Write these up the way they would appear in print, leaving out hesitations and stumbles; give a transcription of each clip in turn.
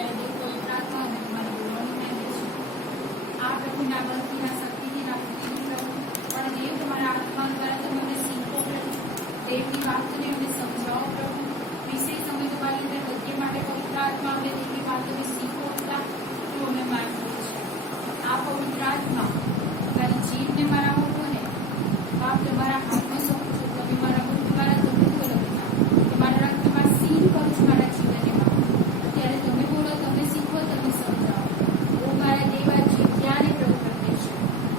ત્યારે દેવ પવિત્ર આત્મા અને તમારા ગુરુઓની મહેનત છે આ પ્રભુના બળથી શક્તિથી પ્રભુ પણ દેવ તમારા આત્મા દ્વારા તમે શીખો પ્રભુ દેવની વાતોને અમને સમજાવો પ્રભુ વિશેષ સમય તમારી અંદર બધે માટે પવિત્ર આત્મા અમને દેવની વાતોને શીખો હતા તો અમે માનીએ છીએ આ પવિત્ર આત્મા મારી જીભને મારા હોઠોને બાપ તમારા હાથમાં સોંપું છું તમે મારા મુખ દ્વારા તમે બોલો તમારા રક્તમાં સીલ કરું છું મારા જીવનને અત્યારે તમે બોલો તમે શીખો તમે સમજાવો હું મારા દેવા જીવ્યાને પ્રભુ પ્રત્યે છે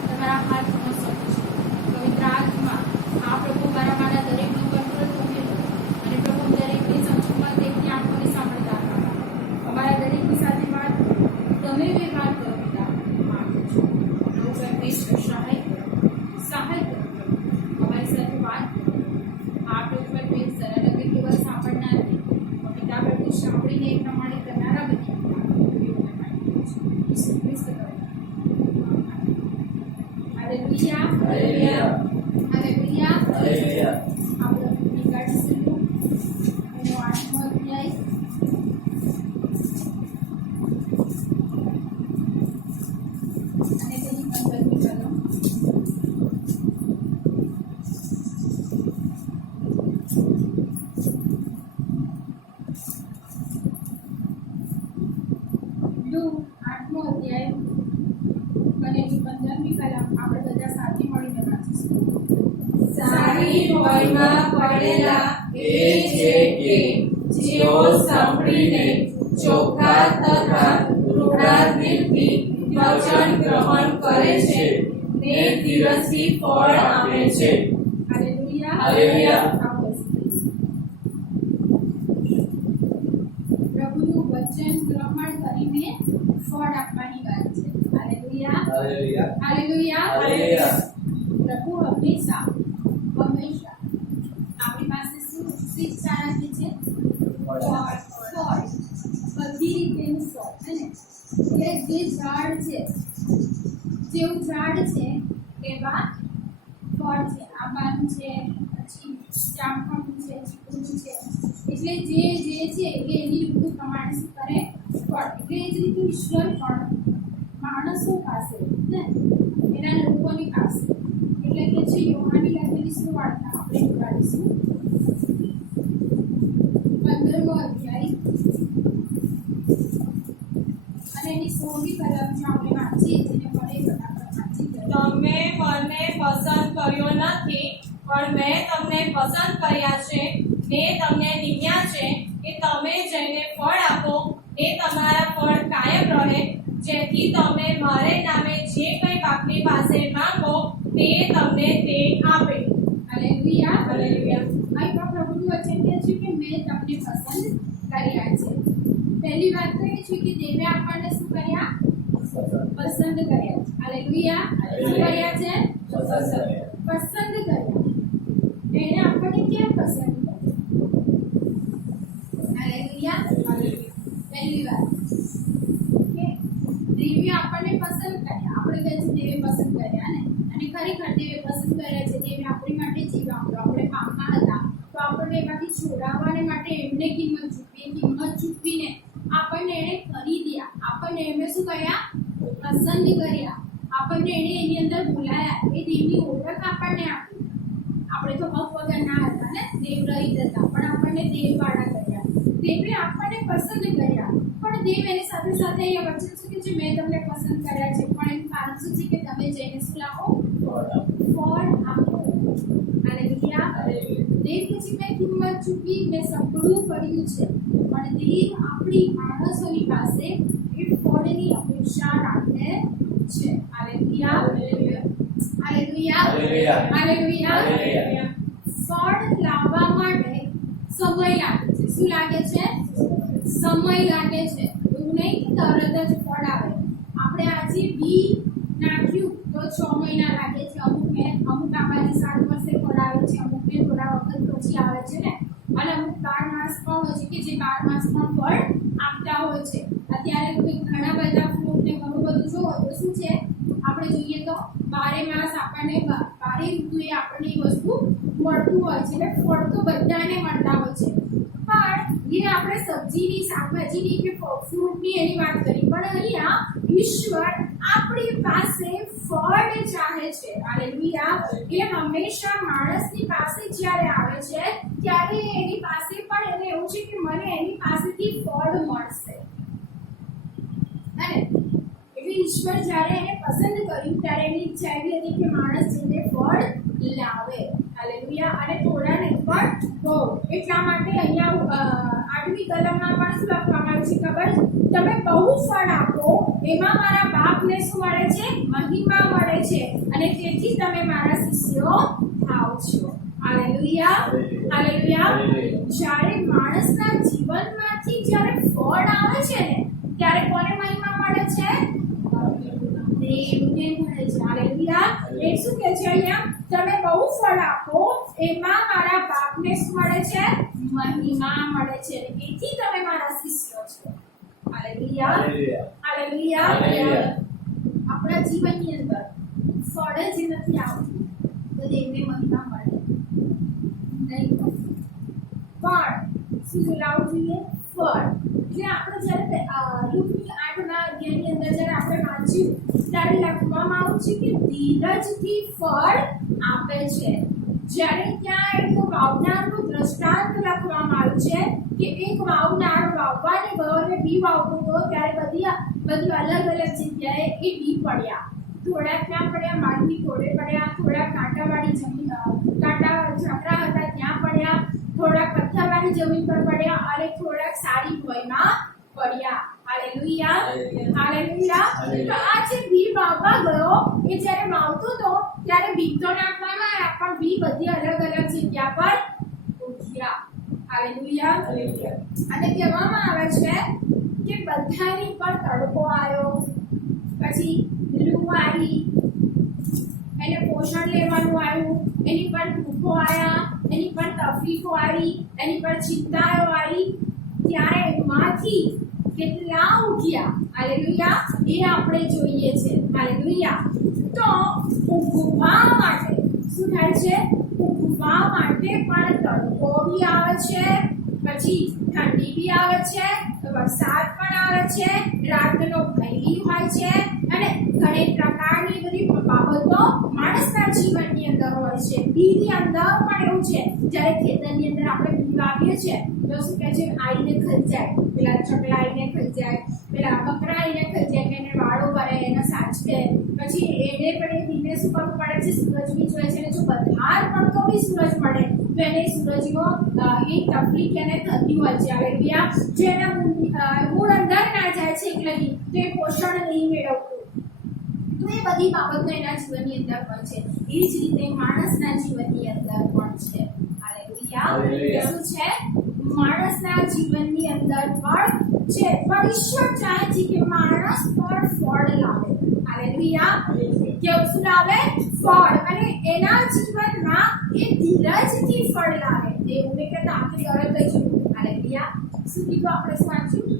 તમારા હાથમાં સોંપું છું પવિત્ર આત્મા આ પ્રભુ મારા દરેકનો કંટ્રોલ તમે લો અને પ્રભુ દરેકને સમજમાં દેવની આંખોને સાંભળતા અમારા દરેકની સાથે વાત તમે વ્યવહાર કરો પિતા માંગુ છું પ્રભુ પરમેશ્વર સહાય કરો અમારી સાથે વાત કરો આ પ્રભુ પરમેશ્વર અને કેવળ સાંભળનાર પિતા પ્રભુ સાંભળીને એ પ્રમાણે કરનારા બની ઈસુ ખ્રિસ્ત હાલેલુયા હાલેલુયા હાલેલુયા હાલેલુયા આપણે નીકળીશું એનો 8મો અધ્યાય અને તેની 15મી કલમ લુક 8મો અધ્યાય અને એની 15મી કલમ આપણે બધા સાથે મળીને વાંચીશું સારી વયમાં પડેલા એ છે કે જેઓ સાંભળીને ચોખ્ખા તથા દૃઢાદિલથી વચન ગ્રહણ કરે છે ને ધીરજથી ફળ આપે છે. Hallelujah hallelujah. પ્રભુનું વચન ગ્રહણ કરીને ફળ આપવાની વાત છે. Hallelujah hallelujah. Hallelujah hallelujah. પ્રભુ હંમેશા આપણી પાસે શું શિક્ષા રાખે છે ફળ બધી રીતેનું ફળ છે ને એટલે જે ઝાડ છે જેવું ઝાડ છે એવા ફળ છે આંબાનું છે પછી જામફળનું છે ચીકુનું છે એટલે જે છે એ એની ઋતુ પ્રમાણે શું કરે ફળ એટલે એ જ રીતે ઈશ્વર પણ માણસો પાસે ને એના લોકોની પાસે એટલે કે છે યોહાની લખેલી શું વાર્તા આપણે જોડાડીશું 15મો અધ્યાય અને એની 16મી કલમ જો આપણે વાંચીએ જેને પડે ફટાફટ વાંચી તમે મને પસંદ કર્યો નથી પણ મેં તમને પસંદ કર્યા છે ને તમને નિમ્યા છે કે તમે જઈને ફળ આપો એ તમારા ફળ કાયમ રહે જેથી તમે મારે નામે જે કંઈ બાપની પાસે માંગો તે તમને તે આપે. Hallelujah hallelujah. અહીં પણ પ્રભુનું વચન કહે છે કે મેં તમને પસંદ કર્યા છે. પહેલી વાત તો એ છે કે દેવે આપણને શું કર્યા પસંદ કર્યા છે. હાલેલુયા શું કર્યા છે પસંદ કર્યા. એને આપણને કેમ પસંદ કર્યા હાલેલુયા પહેલી વાત કે દેવે આપણને પસંદ કર્યા. આપણે કહે છે દેવે પસંદ કર્યા ને અને ખરેખર દેવે પસંદ કર્યા છે. દેવે આપણી માટે જીવ્યા હતો આપણે પાપમાં હતા તો આપણને એમાંથી છોડાવવાને માટે એમને કિંમત ચૂકવીને આપણને એને ખરીદ્યા. આપણને એમને શું કર્યા પસંદ કર્યા. આપણને એને એની અંદર બોલાયા. એ દેવની ઓળખ આપણને આપી. આપણે તો હક વગર ના હતા ને દેવ રહિત હતા પણ આપણને દેવવાળા કર્યા. દેવે આપણને પસંદ કર્યા પણ દેવ એની સાથે સાથે એ વચન છે કે જે મેં તમને પસંદ કર્યા છે પણ એનું કારણ શું છે કે તમે જઈને શું લાવો ફળ આપો. હાલેલુયા. દેવ પછી મેં કિંમત ચૂકવી મેં સઘળું કર્યું છે પણ દેવ આપણી માણસોની પાસે એ ફળની અપેક્ષા રાખે છે. Hallelujah hallelujah hallelujah. ફળ લાવવા માટે સમય લાગે છે. શું લાગે છે સમય લાગે છે. એવું નહીં કે તરત જ ફળ આવે. આપણે આજે બી નાખ્યું તો 6 મહિના લાગે છે. અમુક આમાંથી 7 વર્ષે ફળ આવે છે. અમુકને થોડા વખત પછી આવે છે ને અને અમુક 12 માસ પણ હોય છે કે જે 12 માસ પણ ફળ આપતા હોય છે. અત્યારે ઘણા બધા ફ્રૂટ ને ઘણું બધું જોવો તો શું છે આપણે જોઈએ તો 12 માસ આપણને 12 ઋતુએ આપણને એ વસ્તુ મળતું હોય છે એટલે ફળ તો બધાને મળતા હોય છે પણ ये આપણે સબ્જીની શાકભાજીની કે ફ્રૂટની એની વાત કરી પણ અહીંયા ઈશ્વર આપણી પાસે ફળ ચાહે છે હાલેલુયા એ હંમેશા માણસની પાસે જ્યારે આવે છે ત્યારે એની પાસે પણ એને એવું છે કે મને એની પાસેથી ફળ મળશે અને એટલે ઈશ્વર જ્યારે એને પસંદ કર્યું ત્યારે એની ઈચ્છા એવી હતી કે માણસ જેને ફળ લાવે હાલેલુયા અને થોડા નહીં પણ બહુ એટલા માટે અહીંયા 8મી કલમમાં પણ શું લખવામાં આવ્યું છે ખબર તમે બહુ ફળ આપો એમાં મારા બાપને શું મળે છે મહિમા મળે છે અને તેથી તમે મારા શિષ્યો થાઓ છો હાલેલુયા હાલેલુયા જ્યારે માણસના જીવનમાંથી જ્યારે ફળ આવે છે ને ત્યારે કોને મહિમા મળે છે દેવને મળે છે હાલેલુયા એ શું કહે છે અહીંયા તમે બહુ ફળ આપો એમાં મારા બાપને શું મળે છે મહિમા મળે છે તેથી તમે મારા શિષ્યો છો હાલેલુયા હાલેલુયા આપણા જીવનની અંદર ફળ જ નથી આવતું તો દેવને મહિમા મળે નહીં પણ શું લાવવું જોઈએ ફળ જે આપણે જ્યારે લુકની 8ના અધ્યાયની અંદર જ્યારે આપણે વાંચ્યું ત્યારે લખવામાં આવ્યું છે કે ધીરજથી ફળ આપે છે જ્યારે ત્યાં એક વાવનારનું દ્રષ્ટાંત લખવામાં આવ્યું છે કે એક વાવનાર વાવવાની બરોબર બી વાવતો હતો ત્યારે બધી અલગ અલગ જગ્યાએ એ બી પડ્યા થોડા ત્યાં પડ્યા માટી થોડે પડ્યા થોડા કાંટાવાળી જમીન કાંટા ઝાકડા હતા ત્યાં પડ્યા થોડા પથ્થરવાળી જમીન પર પડ્યા અને થોડાક સારી ભોયમાં પડ્યા હાલેલુયા હાલેલુયા તો આ જે બી વાવવા ગયો એ જ્યારે વાવતો હતો ત્યારે બી તો નાખવામાં આવ્યા પણ બી બધી અલગ અલગ જગ્યા પર ઉગ્યા હાલેલુયા અને કહેવામાં આવે છે કે બધાની પર તડકો આવ્યો પછી લૂ આવી એને પોષણ લેવાનું આવ્યું એની પર ભૂખો આવ્યા એની પર તકલીફો આવી એની પર ચિંતાઓ આવી ત્યારે એમાંથી કેટલા ઉગ્યા હાલેલુયા એ આપણે જોઈએ છે હાલેલુયા તો ઉગવા માટે શું થાય છે ઉગવા માટે પણ તડકો બી આવે છે પછી ઠંડી બી આવે છે વરસાદ પણ આવે છે રાતનો ભય હોય છે અને ઘણી પ્રકારની બધી બાબતો માણસના જીવનની અંદર હોય છે બીની અંદર પણ એવું છે જ્યારે ખેતરની અંદર આપણે બી વાવીએ છીએ તો શું કહે છે આઈને ખાઈ જાય પેલા ચકલા આઈને ખાઈ જાય પેલા બકરા આઈને ખાઈ જાય એને વાળો કરે એને સાચવે પછી એને પણ એ બીને શું કરવું પડે છે સૂરજ બી જોઈએ છે અને જો વધારે પડતો બી સૂરજ પડે તો એને સૂરજનો એ તકલીફ એને થતી હોય છે હવે બીયા જો એના મૂળ અંદર ના જાય છે એટલે તો એ પોષણ નહીં મેળવતું તો એ બધી બાબતો એના જીવનની અંદર પણ છે એ જ રીતે માણસના જીવનની અંદર પણ છે હાલેલુયા શું છે માણસના જીવનની અંદર પણ છે પણ ઈશ્વર ચાહે છે કે માણસ પણ ફળ લાવે હાલેલુયા કેવું શું લાવે ફળ અને એના જીવનમાં એ ધીરજથી ફળ લાવે એવું ને કે આખરી અરજ થઈ ગયું હાલેલુયા શું કીધું આપણે શું વાંચ્યું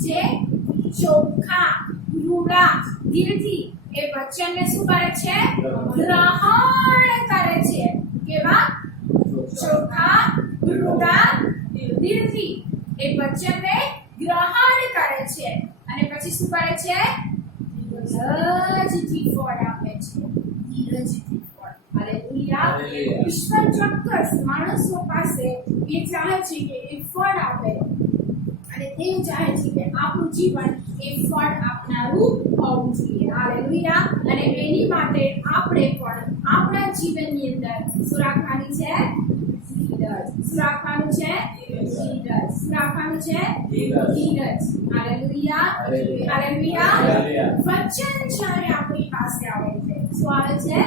જે ચોખ્ખા રૂડા દિલથી એ વચનને શું કરે છે ગ્રહણ કરે છે કેવા ચોખ્ખા રૂડા દિલથી એ વચનને ગ્રહણ કરે છે અને પછી શું કરે છે ધીરજથી ફળ આપે છે ધીરજથી ફળ હાલેલુયા ઈશ્વર ચોક્કસ માણસો પાસે એ ચાહે છે કે એ ફળ આપે અને તે ચાહે છે કે આપણું જીવન એ ફળ આપનારું હોવું જોઈએ હાલેલુયા અને એની માટે આપણે પણ આપણા જીવનની અંદર શું રાખવાની છે ધીરજ શું રાખવાનું છે ધીરજ શું રાખવાનું છે ધીરજ હાલેલુયા હાલેલુયા વચન જ્યારે આપણી પાસે આવે છે શું આવે છે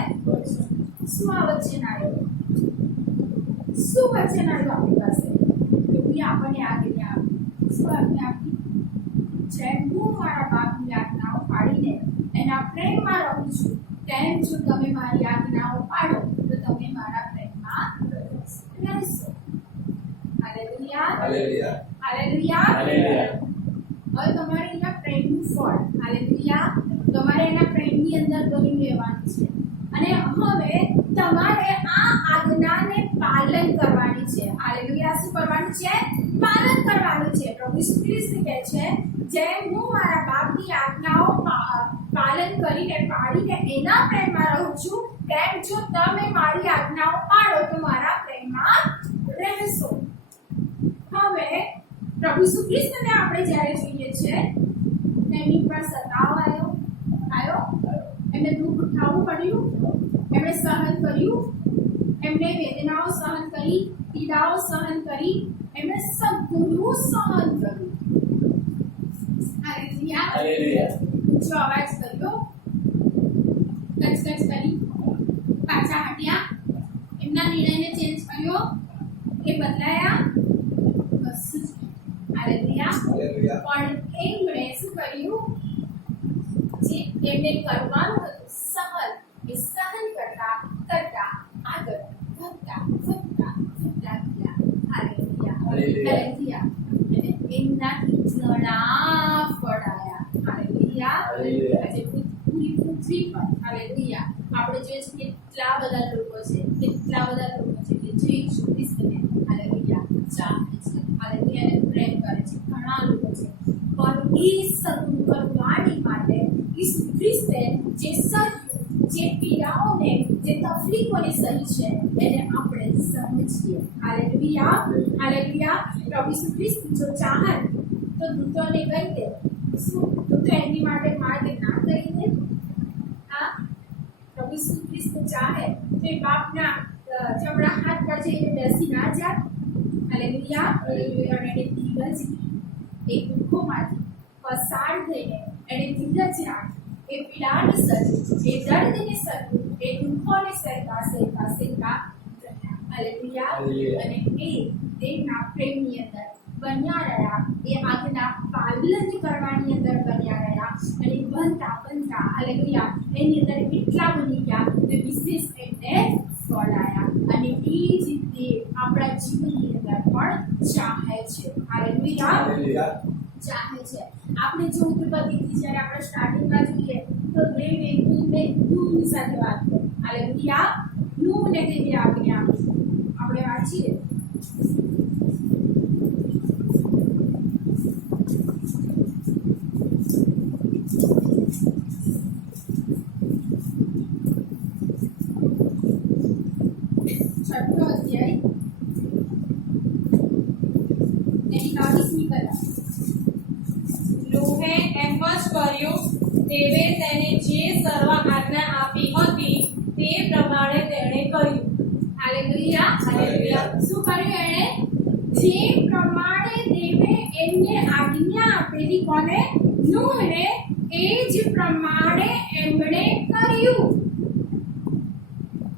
શું આ વચન આવ્યું શું વચન આવ્યું આપણી પાસે આપણને આજ્ઞા શું આજ્ઞા આપી જેમ હું મારા બાપની આજ્ઞાઓ પાડીને એના પ્રેમમાં રહું છું તેમ જો તમે મારી આજ્ઞાઓ પાડો તો તમે મારા પ્રેમમાં રહેશો હાલેલુયા હાલેલુયા હાલેલુયા હવે તમારે એના પ્રેમનું ફળ હાલેલુયા તમારે એના પ્રેમની અંદર ગણી લેવાનું છે અને હવે તમારે આ આજ્ઞાને પાલન કરવાની છે હાલેલુયા શું કરવાનું છે પાલન છે. પ્રભુ ઈસુ ખ્રિસ્ત કહે છે જેમ હું મારા બાપની આજ્ઞાઓ પાલન કરીને પાડીને એના પ્રેમમાં રહું છું તેમ જો તમે મારી આજ્ઞાઓ પાડો તો મારા પ્રેમમાં રહેશો. હવે પ્રભુ ઈસુ ખ્રિસ્તને આપણે જ્યારે જોઈએ છે એમની પર સતાવ આવ્યો, એમને દુઃખ ઉઠાવવું પડ્યું, એમણે સહન કર્યું, એમણે વેદનાઓ સહન કરી, પીડાઓ સહન કરી, એમણે સઘળું સહન કર્યું. હાલેલુયા. ઊંચો અવાજ કર્યો, કચકચ કરી, પાછા હટ્યા, એમના નિર્ણયને ચેન્જ કર્યો, એ બદલાયા, બસ. હાલેલુયા. પણ એમણે શું કર્યું? જે એમને કરવાનું હતું સહન, એ સહન કરતા કરતા આગળ વધતા ગયા. હાલેલુયા. અને એમનાથી ઘણા ફળ આવ્યા. હાલેલુયા. આજે પૂરી પૃથ્વી પર હાલેલુયા આપણે જોઈએ છે કેટલા બધા લોકો છે કે જે ઈસુ ખ્રિસ્તને હાલેલુયા ચાહે છે, હાલેલુયા ને પ્રેમ કરે છે. ઘણા લોકો છે પણ એ સહન કરવાની માટે ઈસુ ખ્રિસ્તે જે સહ્યું, જે પીડાઓને, જે તકલીફોને સહી છે એને આપણે સમજીએ. હાલેલુયા. પ્રભુ ઈસુ ખ્રિસ્ત જો ચાહે તો દૂતોને કહી દે, શું દૂતો એમની માટે માર્ગ ના કરી દે? હા, પ્રભુ ઈસુ ખ્રિસ્ત ચાહે તો એ બાપના જમણા હાથ પર જઈને બેસી ના જાય. હાલેલુયા. અને એને ધીરજ, એ દુઃખોમાંથી પસાર થઈને એને ધીરજ રાખી, એ પીડાને સહી, એ દર્દને સહ્યું, એ દુઃખોને સહેતા રહ્યા. હાલેલુયા. અને એ તેમના પ્રેમની અંદર બન્યા રહ્યા, એ આજ્ઞા પાલન કરવાની અંદર બન્યા રહ્યા, અને બનતા હાલેલુયા એની અંદર એટલા બની ગયા કે વિશેષ એમને ફળ આવ્યા. અને એ જ રીતે આપણા જીવનની અંદર પણ ચાહે છે. હાલેલુયા. ચાહે છે. આપણે જો ઉત્પત્તિથી જ્યારે આપણે સ્ટાર્ટિંગમાં જોઈએ તો દેવે નૂહની સાથે વાત કરી. હાલેલુયા. નૂહને તેની આજ્ઞા આપી. આપણે વાંચીએ છઠ્ઠો અધ્યાય એની 22મી કલમ. નૂહે એમ જ કર્યું. દેવે તેને જે સર્વ આજ્ઞા આપી હતી તે પ્રમાણે તેણે કર્યું. હાલેલુયા. શું કર્યું એણે? જે પ્રમાણે દેવે એમને આજ્ઞા આપેલી, કોને? નૂહને. એ જ પ્રમાણે એમણે કર્યું.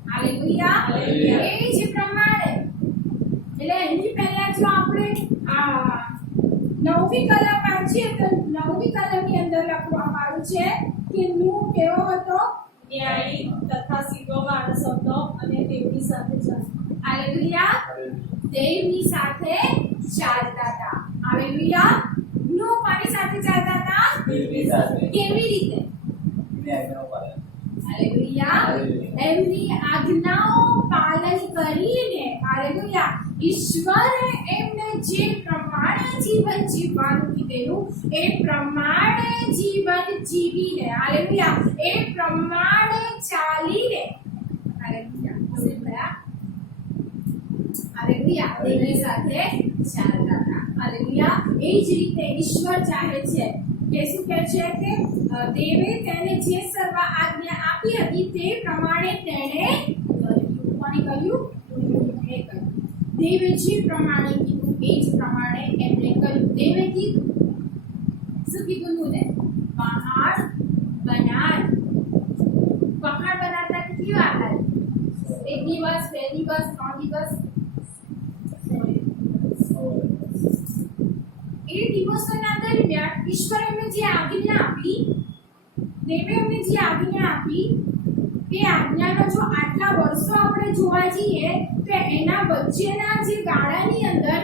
હાલેલુયા. એ જ પ્રમાણે. એટલે એની પહેલા જો આપણે 9મી કલમ વાંચીએ તો 9મી કલમની અંદર લખવામાં આવ્યું છે કે નૂહ કેવો હતો? ન્યાયી તથા સીધો માણસ હતો અને દેવની સાથે ચાલતો. હાલેલુયા. દેવની સાથે ચાલતા હતા. હાલેલુયા. નૂહ કોની સાથે ચાલતા હતા? દેવની સાથે. કેવી રીતે? હાલેલુયા. એમની આજ્ઞાઓ પાલન કરીને, હાલેલુયા, ઈશ્વરે એમને જે પ્રમાણે જીવન જીવવાનું કીધેલું એ પ્રમાણે જીવન જીવીને, હાલેલુયા, એ પ્રમાણે ચાલીને, હાલેલુયા, હાલેલુયા, દેવની સાથે ચાલતા હતા. હાલેલુયા. એ જ રીતે ઈશ્વર ચાહે છે કે શું કહે છે કે દેવે તેને જે સર્વ આજ્ઞા આપી હતી તે પ્રમાણે તેણે કર્યું. કોણે કર્યું? નૂહે કર્યું. દેવે જે પ્રમાણે કીધું એ જ પ્રમાણે એમણે કર્યું. દેવે કીધું, શું કીધું નૂહને? પહાડ બનાવ. પહાડ બનાવતા કેટલી વાર લાગી? 1 દિવસ, 2 દિવસ, 3 દિવસ? એ દિવસોના દરમિયાન ઈશ્વર એમને જે આજ્ઞા આપી, દેવે એમને જે આજ્ઞા આપી, એ આજ્ઞાનો જો આટલા વર્ષો આપણે જોવા જઈએ તો એના વચ્ચેના જે ગાળાની અંદર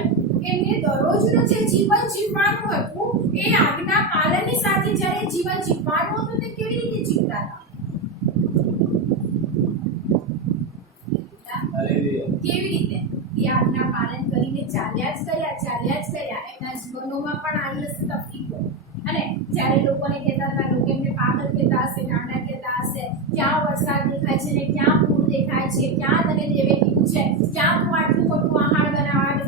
એમને દરરોજનું જે જીવન જીવવાનું હતું એ આજ્ઞા પાલનની સાથે જ્યારે જીવન જીવવાનું હતું તે કેવી રીતે જીવતા હતા? કેવી રીતે? એ આજ્ઞા પાલન કરીને ચાલ્યા જ કર્યા. એમના જીવનોમાં પણ આવી હશે તકલીફો. અને જ્યારે લોકોને કહેતા હતા, લોકો એમને પાગલ કહેતા હશે, નાના કહેતા હશે, ક્યાં વરસાદ દેખાય છે ને ક્યાં પૂર દેખાય છે, ક્યાં તને દેવે કીધું છે, ક્યાં તું આટલું મોટું આહાર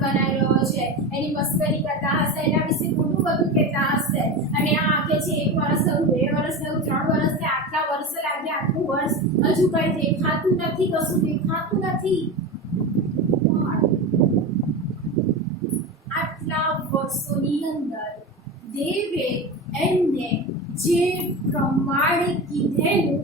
બનાવી રહ્યો છે, એની મસ્કરી કરતા હશે, એના વિશે ખોટું બધું કહેતા હશે. અને આ કે છે 1 વર્ષ થયું, 2 વર્ષ થયું, 3 વર્ષ થયા, આટલા વર્ષ લાગ્યા, આટલું વર્ષ હજુ કઈ દેખાતું નથી, કશું દેખાતું નથી. આટલા વર્ષોની અંદર દેવે એમને જે પ્રમાણે કીધેલું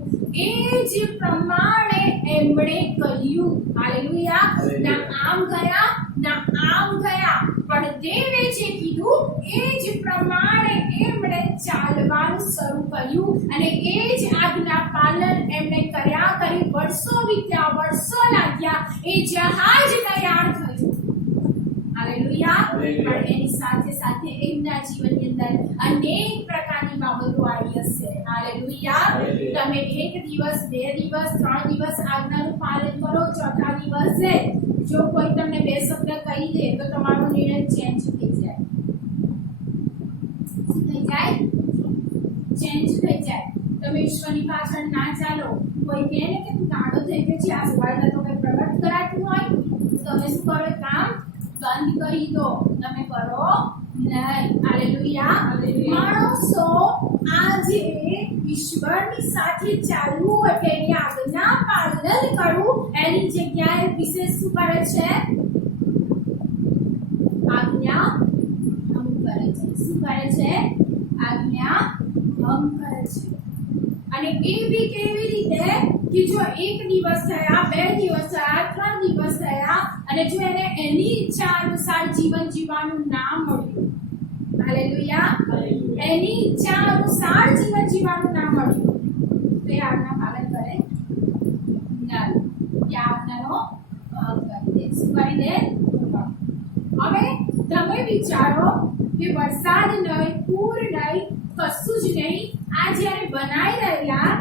એ જ પ્રમાણે એમણે કર્યું. હાલેલુયા. ના આમ ગયા ના આમ ગયા, પણ દેવે જે કીધું એ જ પ્રમાણે એમણે ચાલવાનું શરૂ કર્યું અને એ જ આજ્ઞા પાલન એમણે કર્યા કરી. વર્ષો વીત્યા, વર્ષો લાગ્યા, એ જહાજ તૈયાર થયું. હાલેલુયા. પણ એની સાથે સાથે એમના જીવનની અંદર અનેક પ્રકારની બાબતો આવી હશે. હાલેલુયા. તમે 1 દિવસ, 2 દિવસ, 3 દિવસ આજ્ઞાનું પાલન કરો, ચોથા દિવસે જો કોઈ તમને 2 શબ્દ કહી દે તો તમારો નિર્ણય ચેન્જ થઈ જાય. શું થઈ જાય? ચેન્જ થઈ જાય. તમે ઈશ્વરની પાછળ ના ચાલો. કોઈ કહે ને કે તું ગાડો થઈ ગયો છે, આ સવારના તો કઈ પ્રગટ કરાતું હોય, તમે શું કરો? કામ બંધ કરી દો, તમે કરો નહીં. હાલેલુયા. માણસો આજે ઈશ્વરની સાથે ચાલવું એટલે એની આજ્ઞા પાલન કરવું એની જગ્યાએ વિશેષ શું કરે છે? આજ્ઞા ભંગ કરે છે. શું કરે છે? આજ્ઞા ભંગ કરે છે. અને કેવી રીતે કે જો 1 દિવસ થયા, 2 દિવસ થયા, 3 દિવસ થયા અને જો એને એની ઈચ્છા અનુસાર જીવન જીવવાનું ના મળ્યું. હાલેલુયા. એની ઈચ્છા અનુસાર જીવન જીવવાનું ના મળ્યું તો એ આજ્ઞા પાલન કરે નહીં. એ આજ્ઞાનો ભંગ કરી દે. શું કરી દે? હવે તમે વિચારો કે વરસાદ નહીં, પૂર નહીં, કશું જ નહીં, આ જ્યારે બનાવી રહ્યા,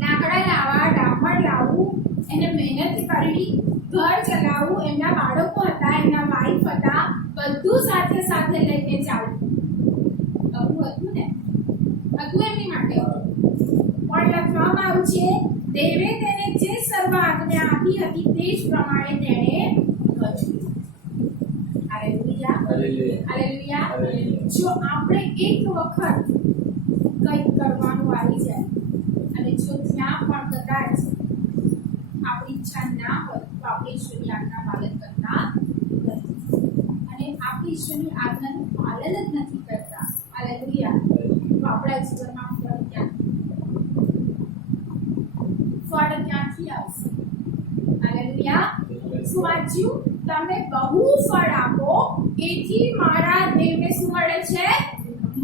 લાકડા લાવવા, ડામર લાવવું, એને મહેનત કરવી, ઘર ચલાવવું, એમના બાળકો હતા, એમના વાઈફ હતા, બધું સાથે સાથે લઈને ચાલવું. આવું હતું ને? હતું એમની માટે. પણ લખવામાં આવ્યું છે દેવે તેને જે સર્વ આજ્ઞા આપી હતી તે જ પ્રમાણે તેણે કર્યું. હાલેલુયા. હાલેલુયા. જો આપણે એક વખત કંઈક કરવાનું આવી જાય અને જો ત્યાં પણ કદાચ આપણી ઈચ્છા ના હોય તો આપણે ઈશ્વરની આજ્ઞા પાલન કરતા નથી અને આપણે ઈશ્વરની આજ્ઞાનું પાલન જ નથી કરતા. હાલેલુયા. તો આપણા જીવનમાં ફળ ક્યાંથી આવશે? હાલેલુયા. શું વાંચ્યું? તમે બહુ ફળ આપો એથી મારા દેવને શું મળે છે?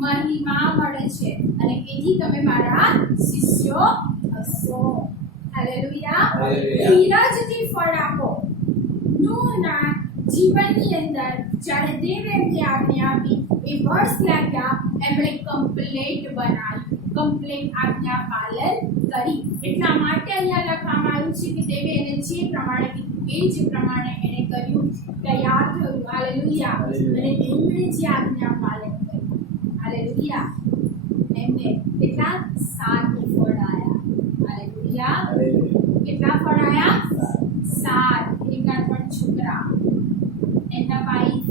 મહિમા મળે છે અને એથી તમે મારા શિષ્યો થશો. હાલેલુયા. ધીરજથી ફળ આપો. નૂહના જીવનની અંદર જ્યારે દેવે એમની આજ્ઞા આપી, એ વર્ષ લાગ્યા, એમણે કમ્પ્લેટ બનાવી, કમ્પ્લેટ આજ્ઞા પાલન કરી. એટલા માટે અહીંયા લખવામાં આવ્યું છે કે દેવે એને જે પ્રમાણે કીધું એ જ પ્રમાણે એને કર્યું, તૈયાર થયું. હાલેલુયા. અને એમણે જે આજ્ઞા પાલન કર્યું, હાલેલુયા, એમને કેટલા 7 ફળ આવ્યા. હાલેલુયા. કેટલા ફળ આવ્યા? 7. એમના પણ છોકરા, એમના વાઈફ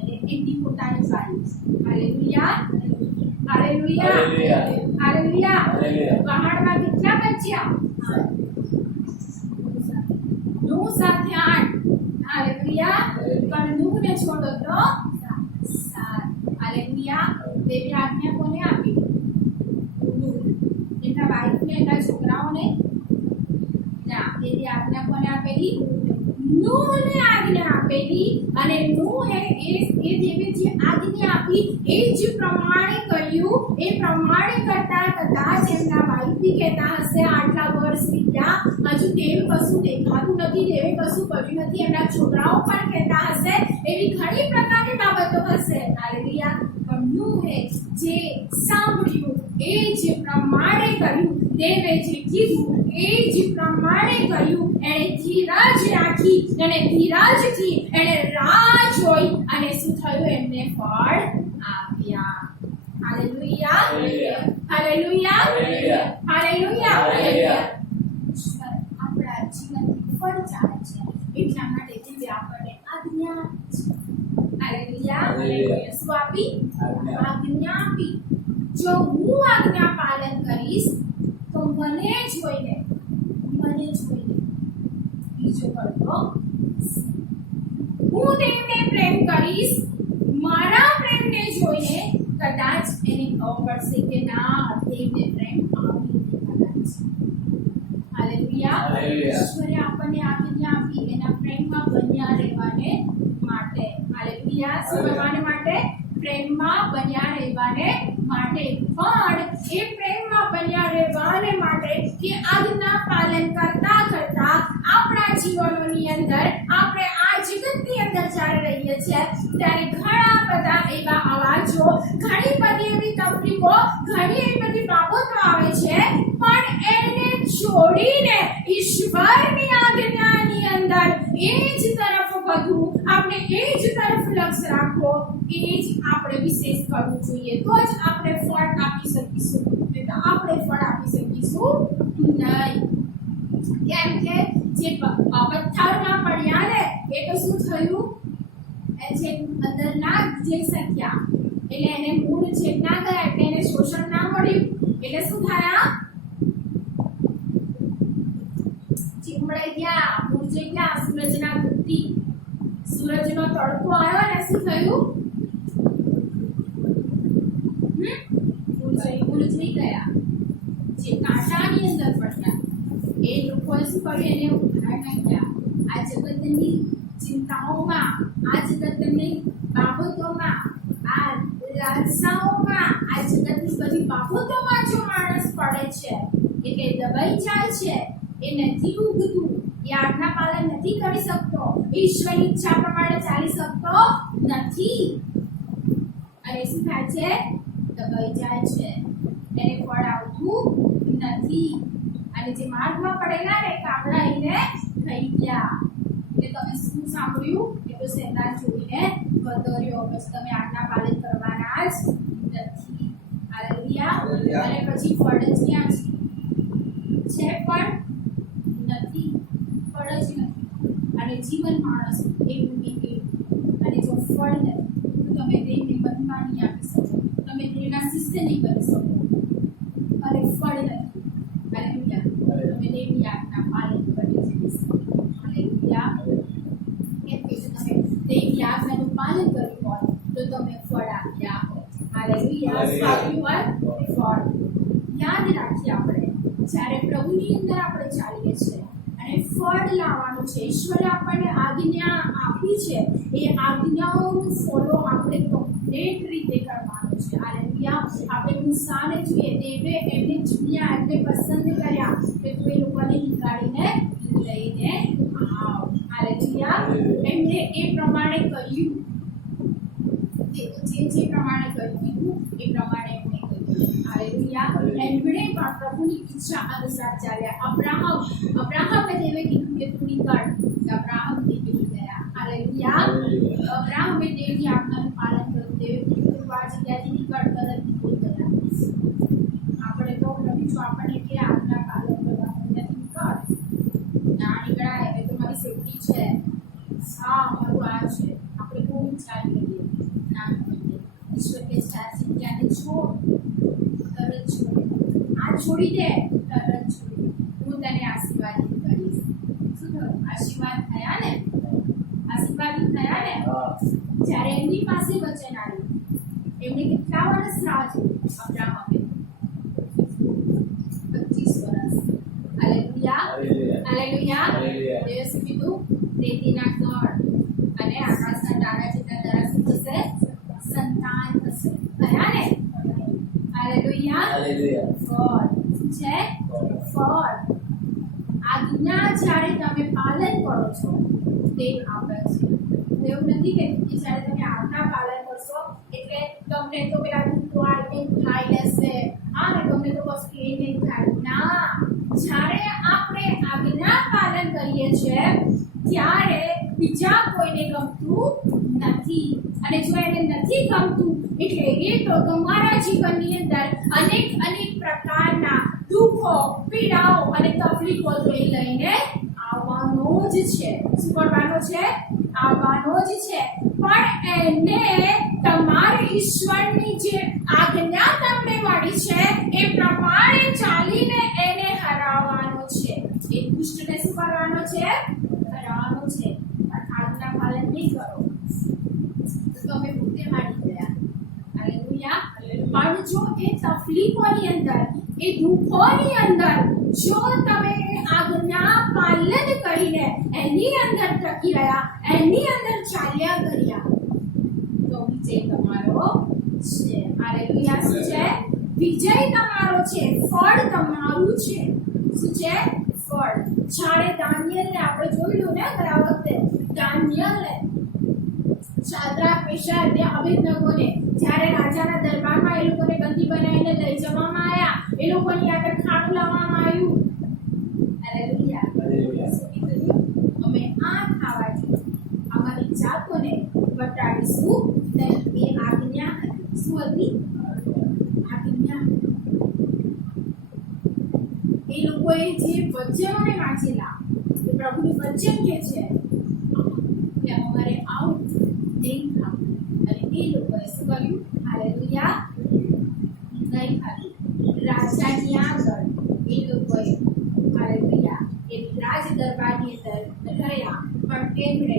અને એમની પોતાની વાઈફ. હાલેલુયા. હાલેલુયા. હાલેલુયા. પહાડમાં કેટલા બચ્યા? 9 સાથે 8. હાલેલુયા. પણ નૂહને છોડો તો 7. હાલેલુયા. દેવી આજ્ઞા કોને આપી? એમના વાઈફને, એમના છોકરાઓને ના, દેવી આજ્ઞા કોને આપેલી? નૂહને આજ્ઞા આપેલી. અને નૂહે એ દેવે જે આજ્ઞા આપી એ જ પ્રમાણે કર્યું. એ પ્રમાણે કરતા કદાચ એમના વાઈફ બી કહેતા હશે આટલા વર્ષ વીત્યા, હજુ દેવ કશું દેખાતું નથી, દેવે કશું કર્યું નથી. એમના છોકરાઓ પણ કહેતા હશે, એવી ઘણી પ્રકારની બાબતો હશે. હાલેલુયા. પણ નૂહે જે સાંભળ્યું એ જ પ્રમાણે કર્યું, દેવે જે કીધું એ જ પ્રમાણે કર્યું. એણે ધીરજ રાખી અને ધીરજથી એણે રાહ જોઈ અને શું થયું? એમને ફળ આપ્યા. Hallelujah, hallelujah, hallelujah, hallelujah. ઈશ્વર આપણા જીવનથી ફળ ચાહે છે, એટલા માટે દિવ્ય આપણને આજ્ઞા આપી છે. Hallelujah, hallelujah. શું આપી? આજ્ઞા આપી. જો હું આજ્ઞા પાલન કરીશ તો મને જોઈને બીજો કરતો હું તેમને પ્રેમ કરીશ, મારા પ્રેમને જોઈને કદાચ એને ખબર પડશે કે ના, તેમને પ્રેમ આવી રીતે કદાચ. હાલેલુયા, ઈશ્વરે આપણને આજ્ઞા આપી એના પ્રેમમાં બન્યા રહેવાને માટે. હાલેલુયા. શું કરવાને માટે? પ્રેમમાં બન્યા રહેવાને માટે. પણ એ પ્રેમમાં બન્યા રહેવાને માટે કે આજ્ઞા પાલન કરતા કરતા આપણા જીવનોની અંદર આપણે આ જગતની અંદર ચાલી રહીએ છીએ ત્યારે ઘણા બધા એવા અવાજો, ઘણી બધી એવી તકલીફો, ઘણી એવી બધી બાબતો આવે છે, પણ એને છોડીને ઈશ્વરની આજ્ઞાની અંદર એ જ તરફ વધવું, આપણે એ જ તરફ લક્ષ્ય રાખવો, એ જ આપણે વિશેષ કરવું જોઈએ. તો જ આપણે ફળ આપી શકીશું, નહીં તો આપણે ફળ આપી શકીશું નહીં. કેમ કે જે પથ્થરમાં પડ્યા ને એ તો શું થયું? એ જે અંદર ના જઈ શક્યા, એટલે એને મૂળ છેદ ના ગયા, એટલે એને શોષણ ના મળ્યું, એટલે શું થયા? ચીમડાઈ ગયા, મૂળ જઈ ગયા સૂરજના ધૂપથી. સૂરજનો તડકો આવ્યો ને શું થયું? મૂળ જઈ ગયા. જે કાંટાની અંદર પડ્યા એ લોકોએ શું કર્યું? એને ઉઘાડ નાખ્યા. આ જગતની ચિંતાઓમાં, આ જગતની બાબતોમાં, આ લાલસાઓમાં, આ જગતની બધી બાબતોમાં જો માણસ પડે છે એટલે દબાઈ જાય છે, એ નથી ઉગતું, એ આજ્ઞા પાલન નથી કરી શકતો, ઈશ્વરની ઈચ્છા પ્રમાણે ચાલી શકતો નથી, અને શું થાય છે? દબાઈ જાય છે, એને ફળ આવતું નથી. અને જે માર્ગમાં પડેલા ને કાગડા એને થઈ ગયા. એટલે તમે શું સાંભળ્યું? એ તો શેતાન જોઈને ગદર્યો, પછી તમે આજ્ઞા પાલન કરવાના જ નથી. હાલેલુયા. અને પછી ફળ જ ક્યાં છે? પણ નથી, ફળ જ નથી. અને જીવન માણસ એવું ને એવું, અને જો ફળ નથી તો તમે દેવને મહિમા નહીં આપી શકો, તમે દેવના શિષ્ય નહીં કરી શકો. અને ફળ નથી, હાલેલુયા, તમે દેવની આજ્ઞા પાલન કરી શકો. હાલેલુયા. કેમ કે જો તમે દેવની આજ્ઞાનું પાલન કર્યું હોય તો તમે ફળ આપ્યા હોય. હાલેલુયા. આપ્યું હોય ફળ. યાદ રાખીએ આપણે જ્યારે પ્રભુની અંદર આપણે ચાલીએ છીએ અને ફળ લાવવાનું છે, ઈશ્વરે આપણને આજ્ઞા આપી છે, એ આજ્ઞાઓનું ફોલો આપણે કમ્પ્લીટ રીતે કરવાનું છે. હાલેલુયા. આપણે મુસાને જોઈએ, દેવે એમને ચૂન્યા, એમને પસંદ કર્યા કે તું એ લોકોને નીકાળીને લઈને આવ. હાલેલુયા. એમને એ પ્રમાણે કર્યું, જે પ્રમાણે કર્યું એ પ્રમાણે એમને કર્યું. હાલેલુયા. એમણે પણ પ્રભુની ઈચ્છા અનુસાર ચાલ્યા. અબ્રાહમે દેવે કીધું કે તું નીકળ, અબ્રાહમ નીકળી ગયા. હાલેલુયા. અબ્રાહમે દેવની આજ્ઞાનું પાલન કર્યું, દેવે કીધું તું આ જગ્યાથી નીકળ, તરત નીકળી ગયા. આપણે તો નથી, જો આપણને કે આજ્ઞા પાલન કરવાનું નથી, નીકળ, ના નીકળાય, એ તો મારી સેફટી છે, હા મારું આ છે, આપણે બહુ ઈચ્છા કરીએ, ના કરીએ. ઈશ્વર કે જગ્યાને છોડ, તરત છોડ, આ છોડી દે, તરત છોડી દે, હું તને આશીર્વાદિત કરીશ. શું થયું? આશીર્વાદ થયા ને? આશીર્વાદિત થયા ને? જ્યારે એમની પાસે વચન આવ્યું, એમને કેટલા વર્ષ રાહ જોઈ? અબ્રાહમે 25 વર્ષ. હાલેલુયા. હાલેલુયા. દેવે શું કીધું? રેતીના કણ અને આકાશના તારા જેટલા તારા શું થશે? સંતાન થશે. થયા ને? હાલેલુયા. ફળ છે, ફળ. આજ્ઞા જ્યારે તમે પાલન કરો છો તે આપે છે. એવું નથી કે જ્યારે તમે આજ્ઞા પાલન કરશો એટલે તમને તો પેલા દુઃખો આવીને ખાઈ લેશે, હા ને તમને તો બસ એ નહીં થાય. ના, જ્યારે આપણે આજ્ઞા પાલન કરીએ છીએ ત્યારે બીજા કોઈને ગમતું નથી, અને જો એને નથી ગમતું એટલે એ તો તમારા જીવનની અંદર અનેક પ્રકારના દુઃખો, પીડાઓ અને તકલીફો તો એ લઈને આવવાનો જ છે. શું કરવાનો છે? આવવાનો જ છે. પણ એને તમારે ઈશ્વરની જે આજ્ઞા તમને મળી છે એ પ્રમાણે ચાલીને એને હરાવવાનો છે. એ દુષ્ટને શું કરવાનો છે? હરાવવાનો છે. પણ આજ્ઞા પાલન નહીં કરો તો તમે પોતે હારી ગયા. હાલેલુયા. પણ જો એ તકલીફોની અંદર, એ દુઃખોની અંદર જો તમે આજ્ઞા પાલન કરીને એની અંદર ટકી રહ્યા, એની અંદર ચાલ્યા કર્યા, તો વિજય તમારો છે. હાલેલુયા. શું છે? વિજય તમારો છે, ફળ તમારું છે. શું છે? ફળ. જ્યારે દાનિયેલને આપણે જોયું ને ગયા વખતે, દાનિયેલને શાદ્રાક, મેશક અને અબેદનગોને જ્યારે રાજાના દરબારમાં એ લોકોને બંદી બનાવીને લઈ જવામાં આવ્યા, એ લોકોની આગળ ખાણું લાવવામાં આવ્યું. હાલેલુયા. શું કીધું? અમે આ ખાવાથી અમારી જાતોને બતાડીશું નહીં. એ આજ્ઞા હતી. શું હતી? આજ્ઞા. એ લોકોએ જે વચનોને વાંચેલા, એ પ્રભુનું વચન કે છે કે અમારે આવું નહીં ખાવું, અને એ લોકોએ શું કર્યું? હાલેલુયા. નહીં ખાધું. રાજાની આગળ એ લોકોએ હાલેલુયા એ રાજ દરબારની અંદર રહ્યા, પણ તેમણે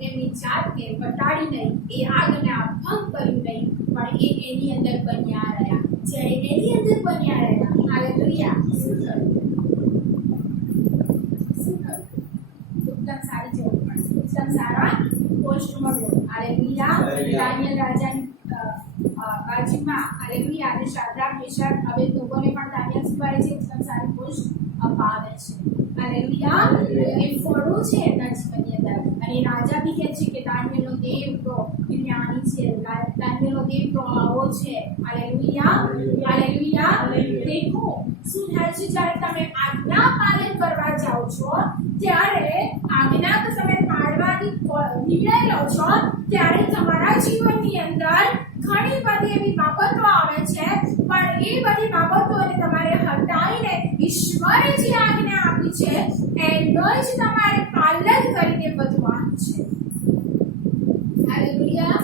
તેમની જાતને બતાડી નહીં, એ આજ્ઞા ભંગ કર્યું નહીં, પણ એની અંદર બન્યા રહ્યા. જ્યારે એની અંદર બન્યા રહ્યા, હાલેલુયા, શું થયું? એકદમ સારી જવું પડશે, એકદમ સારા પોસ્ટ મળ્યો. હાલેલુયા. દાનિયેલ રાજાની બાજુમાં હાલેલુયા, અને શાદ્રાક, મેશક, અબેદનગોને પણ દાનિયેલ શું કરે છે? એકદમ સારી પોસ્ટ અપાવે છે. હાલેલુયા. એ ફળો છે એમના જીવનની અંદર, અને રાજા બી કહે છે કે દાનિયેલનો દેવ તો જ્ઞાની છે, દાનિયેલનો દેવ તો આવો છે. હાલેલુયા. હાલેલુયા. દેખો શું થાય છે જ્યારે તમે આજ્ઞા પાલન કરવા જાઓ છો, ત્યારે આજ્ઞા તો તમે પાળવાની નિર્ણય લો છો, ત્યારે તમારા જીવનની અંદર ઘણી બધી એવી બાબતો આવે છે, પણ એ બધી બાબતોને તમારે હટાવીને ઈશ્વરે જે આજ્ઞા આપી છે એનો જ તમારે પાલન કરીને વધવાનું છે. હાલેલુયા.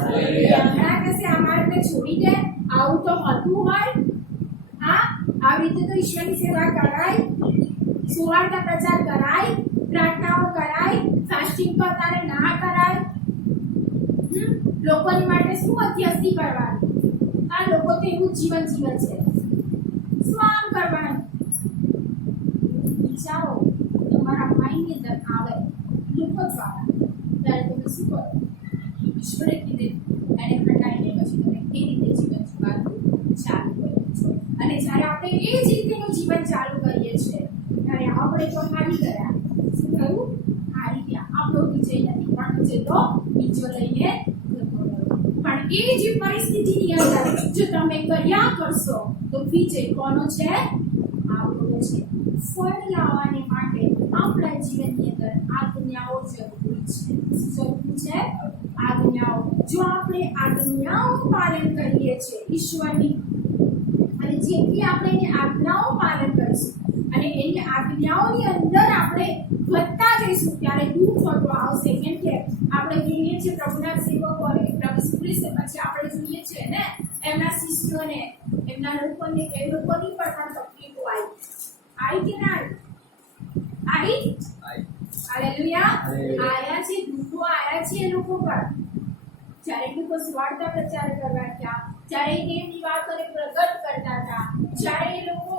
ઘણા કહેશે અમારે છોડી દે, આવું તો હતું હોય, હા આવી રીતે તો ઈશ્વરની સેવા કરાય, સુવાર્તા પ્રચાર કરાય, પ્રાર્થનાઓ કરાય, ફાસ્ટિંગ પર તારે ના કરાય, લોકોની માટે શું મધ્યસ્થી કરવાનું? આ લોકો તો એવું જીવન જીવે છે, શું આમ કરવાનું? વિચારો તમારા માઇન્ડની અંદર આવે લોકો દ્વારા, ત્યારે તમે શું કરો? ઈશ્વરે કીધું એને હટાવીને પછી તમે એ રીતે જીવન જીવવાનું ચાલુ કરો છો. અને જ્યારે આપણે એ જ રીતેનું જીવન ચાલુ કરીએ છીએ ત્યારે આપણે તો હારી ગયા. શું થયું? હારી ગયા. આપણો વિજય નથી, પણ વિજય તો બીજો લઈને પણ એ જ પરિસ્થિતિની અંદર જો તમે કર્યા કરશો તો વિજય કોનો છે? આપણો છે. ફળ લાવવાને માટે આપણા જીવનની અંદર આજ્ઞાઓ જરૂરી છે. જરૂરી છે આજ્ઞાઓ. જો આપણે આજ્ઞાઓનું પાલન કરીએ છીએ ઈશ્વરની, અને જેટલી આપણે એની આજ્ઞાઓ પાલન કરીશું અને એની આજ્ઞાઓની અંદર આપણે વધતા જઈશું, ત્યારે દુઃખ તો આવશે. કેમ કે આપણે જોઈએ છીએ પ્રભુના સેવકોને, પ્રભુ ઈસુ ખ્રિસ્ત પછી આપણે જોઈએ છીએ ને એમના શિષ્યોને, એમના લોકોની પણ તકલીફો આવી કે ના આવી? હાલેલુયા. આયા છે, દુઃખો આયા છે એ લોકો પર. જ્યારે લોકો સુવાર્તા પ્રચાર કરવા ગયા, જ્યારે એની વાતોને પ્રગટ કરતા હતા, જ્યારે એ લોકો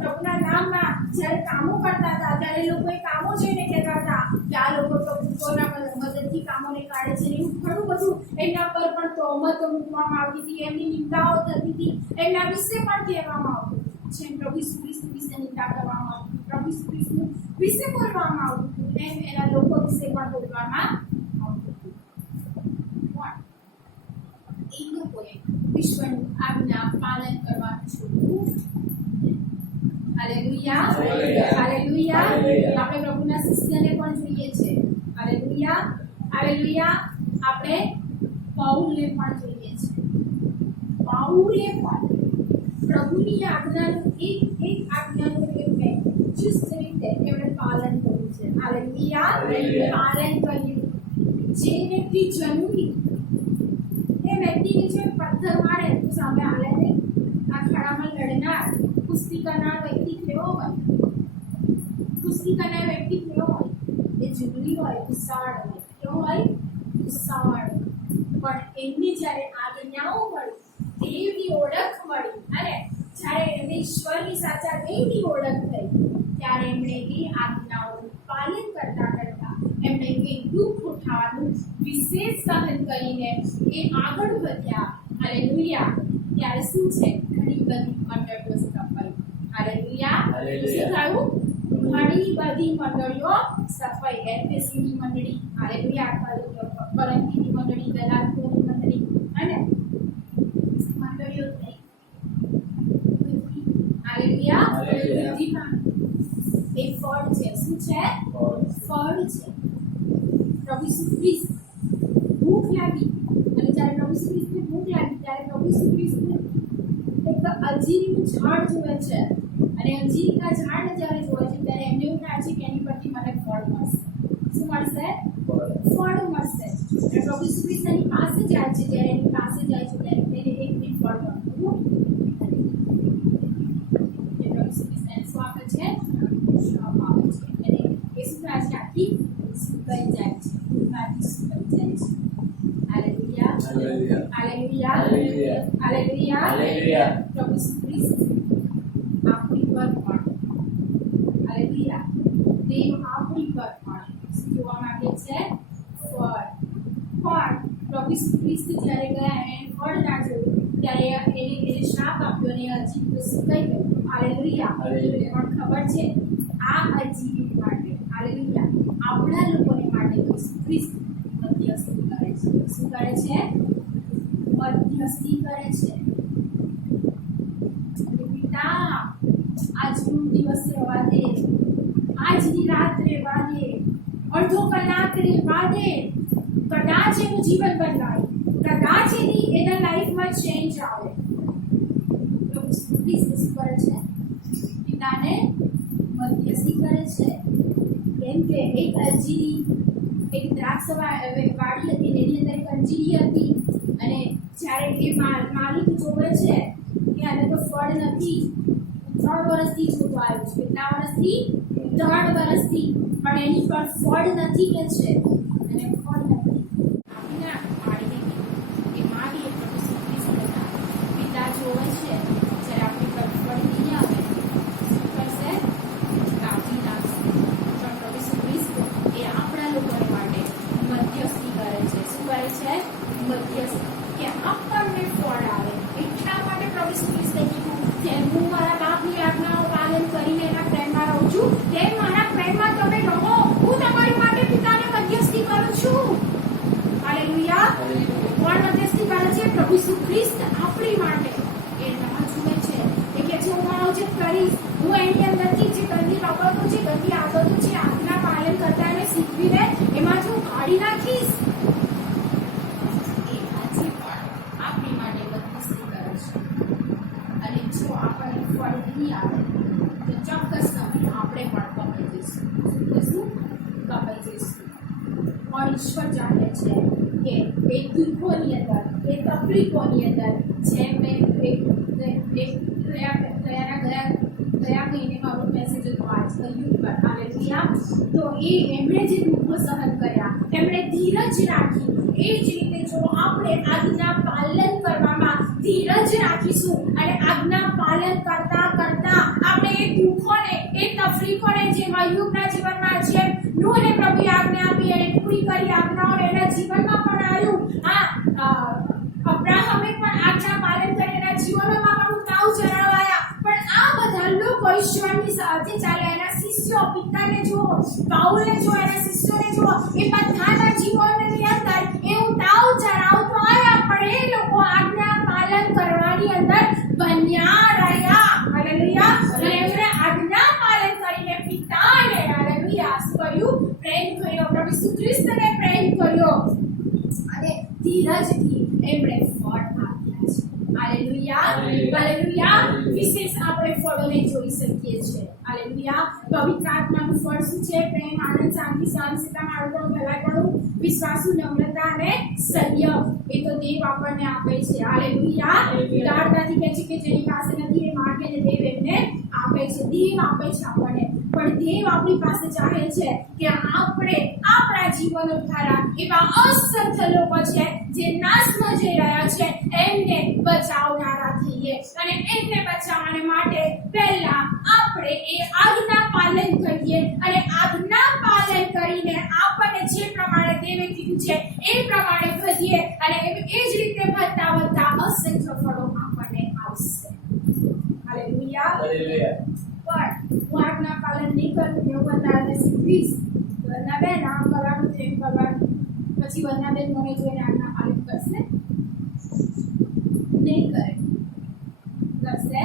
પ્રભુના નામમાં જ્યારે કામો કરતા હતા, ત્યારે લોકો એ કામો જોઈને કહેતા હતા કે આ લોકો તો ભૂતોના મદદથી કામોને કાઢે છે. એવું ઘણું બધું એમના પર પણ તહોમતો મૂકવામાં આવતી હતી, એમની નિંદાઓ થતી હતી, એમના વિશે પણ કહેવામાં આવતું હતું. જેમ પ્રભુ ઈસુ ખ્રિસ્ત વિશે નિંદા કરવામાં આવતી, પ્રભુ ઈસુ ખ્રિસ્ત વિશે બોલવામાં આવતું હતું, એમ એના લોકો વિશે પણ બોલવામાં આવતું હતું. એ લોકોએ ઈશ્વરની આજ્ઞા પાલન કરવાનું છોડવું. Hallelujah, hallelujah. આપણે પ્રભુના શિષ્યને પણ જોઈએ છે. Hallelujah, hallelujah. આપણે પાઉલને પણ જોઈએ છે. પાઉલે પણ પ્રભુની આજ્ઞાનું એક આજ્ઞાનું એમણે ચુસ્ત રીતે એમણે પાલન કર્યું છે. હાલેલુયા, પાલન કર્યું. જે વ્યક્તિ જન્મી એ વ્યક્તિને જે પથ્થર મારે તો સામે હાલે નહીં. આ ખડામાં લડનાર કુસ્તી કરનાર વ્યક્તિ કેવો હોય? કુસ્તી કરનાર વ્યક્તિ કેવો હોય? એ જંગલી હોય, ગુસ્સાવાળો હોય. કેવો હોય? ગુસ્સાવાળો. પણ એમને જ્યારે આજ્ઞાઓ મળી, દેવની ઓળખ મળી અને જ્યારે એમને ઈશ્વરની સાચા દેવની ઓળખ થઈ, ત્યારે એમણે એ આજ્ઞાઓનું પાલન કરતા કરતા એમણે એ દુઃખ ઉઠાવવાનું વિશેષ સહન કરીને એ આગળ વધ્યા. હાલેલુયા. ત્યારે શું છે? ઘણી બધી મંડળીઓ સ્થપાઈ. હાલેલુયા. શું થયું? ઘણી બધી મંડળીઓ સ્થપાઈ. એફએસસીની મંડળી, હાલેલુયા, કરંટીની મંડળી, દલાલપુરની મંડળી અને મંડળીઓ થઈ. હાલેલુયા. એ ફળ છે. શું છે? ફળ છે. પ્રભુ ઈસુ ખ્રિસ્ત ભૂખ લાગી અને જ્યારે પ્રભુ ઈસુ ખ્રિસ્તને ભૂખ લાગી ત્યારે પ્રભુ ઈસુ ખ્રિસ્તને એક અંજીરનું ઝાડ જુએ છે અને અંજીરના ઝાડને જ્યારે જુએ છે ત્યારે એમને એવું થાય છે કે એની પરથી મને ફળ મળશે. શું મળશે? ફળ મળશે. અને પ્રભુ ઈસુ ખ્રિસ્ત એની પાસે જાય છે. જ્યારે એની પાસે જાય છે ત્યારે તેને એક બી ફળ મળતું નથી. પ્રભુ ઈસુ ખ્રિસ્ત એને શું આપે છે? શ્રાપ આપે છે. અને એ શું થાય છે? આખી સુકાઈ જાય છે. આખી સુકાઈ જાય છે. Hallelujah, hallelujah, hallelujah, hallelujah. પ્રભુ ઈસુ ખ્રિસ્ત આપણી પર પણ, હાલેલુયા, દેવ આપણી પર પણ શું જોવા માંગે છે? ફળ. પણ પ્રભુ ઈસુ ખ્રિસ્ત જ્યારે ગયા એને ફળ ના જોયું ત્યારે એને શ્રાપ આપ્યો અને અજીબ તો સુકાઈ ગયું. હાલેલુયા. પણ ખબર છે આ અજીબ માટે, હાલેલુયા, આપણા લોકોને માટે તો ઈસુ ખ્રિસ્ત મધ્યસ્થી કરે છે. શું કરે છે? મધ્યસ્થી કરે છે. પિતા, આજનો દિવસ રહેવા દે, આજની રાત રહેવા દે, અડધો કલાક રહેવા દે. કદાચ એનું જીવન બદલાય, કદાચ એના લાઈફમાં ચેન્જ આવે. તો ખ્રિસ્ત શું કરે છે? પિતાને મધ્યસ્થી કરે છે. કેમ કે એક અંજીરી, એક દ્રાક્ષ વાડી હતી, એની અંદર એક અંજીરી હતી અને જ્યારે એ માલિક જોવે છે કે આને તો ફળ નથી, 3 વર્ષથી જોતો આવ્યો છે. કેટલા વર્ષથી? 3 વર્ષથી. પણ એની પર ફળ નથી કે છે અને ફળ નથી. આપીને પાડીને એ માગીએ પ્રભુ ઈસુ ખ્રિસ્ત પિતા જોવે છે જ્યારે આપણી પર ફળ નહીં આવે શું કરશે? કાપી નાખશે. પણ પ્રભુ ઈસુ ખ્રિસ્ત એ આપણા લોકોને માટે મધ્યસ્થી કરે છે. શું કરે છે? મધ્યસ્થી. કે આપણને ફળ આવે. એટલા માટે પ્રભુ ઈસુ ખ્રિસ્તે કીધું કે હું મારા બાપની આજ્ઞાઓ પાલન કરીને એના પ્રેમમાં રહું છું, તેમ મારા પ્રેમમાં તમે રહો. હું તમારી માટે પિતાને મધ્યસ્થી કરું છું. હાલેલુયા. કોણ મધ્યસ્થી કરે છે? પ્રભુ ઈસુ ખ્રિસ્ત આપણી માટે. એ રાહ જુએ છે. એ કે છે હું મારો જે કરીશ, હું એની અંદરથી જે ગંદી બાબતો છે, ગંદી આદતો છે, આજ્ઞા પાલન કરતા એને શીખવીને એમાંથી હું કાઢી નાખીશ. એ આજે પણ આપણી માટે મધ્યસ્થી કરે છે. અને જો આપણને ફળ નહીં આવે તો ચોક્કસ આપણે પણ કપાઈ જઈશું. શું? કપાઈ જઈશું. પણ ઈશ્વર જાણે છે કે એ દુઃખોની અંદર, એ તકલીફોની અંદર, જેમ મેં ગયા મહિને મારો મેસેજ હતો આજ કહ્યું પર, હાલેલુયા, તો એમણે જે દુઃખો સહન કર્યા, એમણે ધીરજ રાખી. એ જ રીતે જો આપણે આજ્ઞા પાલન કરવામાં ધીરજ રાખીશું અને આજ્ઞા પાલન કરતા કરતા આપણે એ દુઃખોને, એ તકલીફોને જે મયુરના જીવનમાં છે, નૂહને પ્રભુએ આજ્ઞા આપી અને પૂરી કરી આજ્ઞાઓ એના જીવનમાં પણ આવ્યું. અબ્રાહમે પણ આજ્ઞા પાલન કરી એના જીવનમાં પણ ઉતાવ ચડાવાયા. પણ આ બધા લોકો ઈશ્વરની સાથે ચાલે. એના શિષ્યો, પિતાને જુઓ, પાઉલને જુઓ, એના શિષ્યોને જુઓ, એ બધાના જીવનની અંદર એ ઉતાવ ચડાવ તો આવ્યા, પણ એ લોકો આજ્ઞા ધીરજથી એમણે ફળ આપ્યા છે. Hallelujah, hallelujah. વિશેષ આપણે ફળોને જોઈ શકીએ છીએ. હાલેલુયા. પવિત્ર આત્માનું ફળ શું છે? પ્રેમ, આનંદ, શાંતિ, સહનશીલતા, માળપણું, ભલાઈપણું, વિશ્વાસુ, નમ્રતા અને સંયમ. એ તો દેવ આપણને આપે છે. હાલેલુયા. ઉદારતાથી કહે છે કે જેની પાસે નથી એ માંગે ને દેવ એમને આપે છે. દેવ આપે છે આપણને. પણ દેવ આપણી પાસે ચાહે છે કે આપણે આપણા જીવનો દ્વારા એવા અસંખ્ય લોકો છે જે નાશમાં જઈ રહ્યા છે એમને બચાવનારા થઈએ. અને એમને બચાવવાને માટે પહેલા આપણે એ આજ્ઞા પાલન કરીએ અને આજ્ઞા પાલન કરીને આપણને જે પ્રમાણે દેવે કીધું છે એ પ્રમાણે વધીએ અને એ જ રીતે વધતા વધતા અસંખ્ય ફળો આપણને આવશે. હાલેલુયા. પણ હું આજ્ઞા પાલન નહીં કરું એવું બધાને શીખવીશ. વરના બેન આમ કરવાનું તેમ કરવાનું, પછી વરના બેન મને જોઈને આજ્ઞા પાલન કરશે નહીં? કરે. કરશે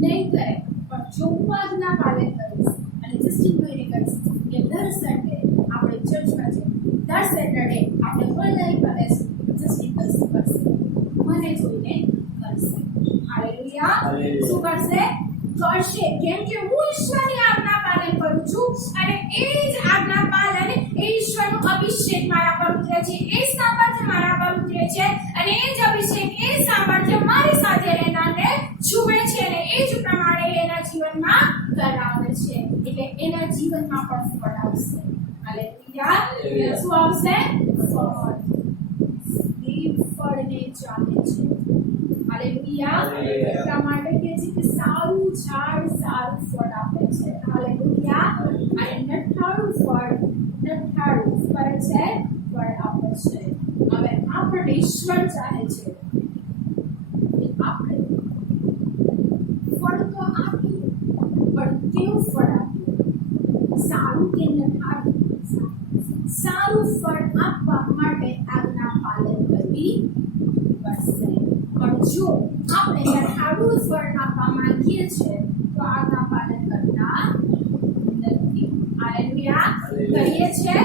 નહીં? કરે. પણ જો હું આજ્ઞા પાલન કરીશ અને જસ્ટિફાઈને કરીશ કે દર સન્ડે આપણે ચર્ચમાં જઈએ, દર સેટરડે આપણે ઓનલાઈન પ્રદેશ જસ્ટિફાઈ કરશે, મને જોઈને કરશે. હાલેલુયા. શું કરશે? કરશે. કેમ કે હું ઈશ્વરની આજ્ઞા પાલન કરું છું અને એ જ આજ્ઞા પાલન એ ઈશ્વરનું અભિષેક મારા પર ઉતરે છે, એ સામર્થ્ય મારા પર ઉતરે છે અને એ જ અભિષેક એ સામર્થ્ય મારી સાથે રહેનારને છૂવે છે અને એ જ પ્રમાણે એના જીવનમાં કરાવે છે. એટલે એના જીવનમાં પણ ફળ આવશે. હાલેલુયા. શું આવશે? ફળ. દેવ ફળને ચાહે છે. હાલેલુયા. એટલા માટે કે છે કે સારું ઝાડ સારું ફળ આપે છે. હાલેલુયા. અને નઠાળું ફળ નઠાળું ફળ છે, ફળ આપે છે. હવે આપણે ઈશ્વર ચાહે છે કે આપણે ફળ તો આપીએ, પણ કેવું ફળ આપીએ? સારું કે નઠાળું? સારું ફળ આપવા માટે આજ્ઞા પાલન કરવી પડશે. પણ જો આપણે નઠાળું ફળ આપવા માંગીએ છીએ તો આજ્ઞા પાલન કરતા નથી. હાલેલુયા. કરીએ છીએ?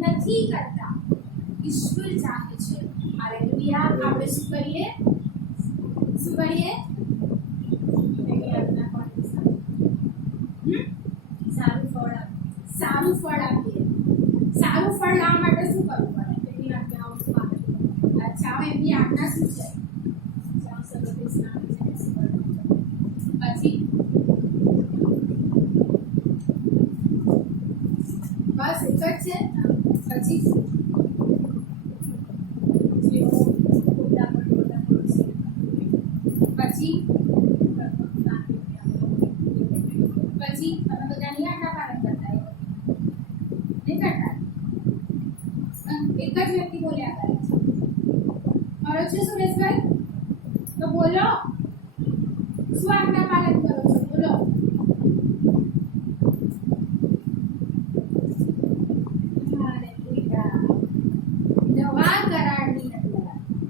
નથી કરતા. ઈશ્વર ચાહે છે. હાલેલુયા. આપણે શું કરીએ? શું કરીએ? સારું ફળ આપીએ. સારું ફળ આપીએ. સારું ફળ લાવવા માટે શું કરવું પડે? એની આજ્ઞાઓ પાલન. અચ્છા, હવે એમની આજ્ઞા શું છે? પછી બસ એક જ છે. પછી પછી પછી તમે બધાની આજ્ઞા પાલન કરતા નહીં કરતા? એક જ વ્યક્તિ બોલ્યા કરે છે. મારો છે સુરેશભાઈ, તો બોલો શું આજ્ઞા પાલન કરો છો? બોલો. નવા કરારની અંદર.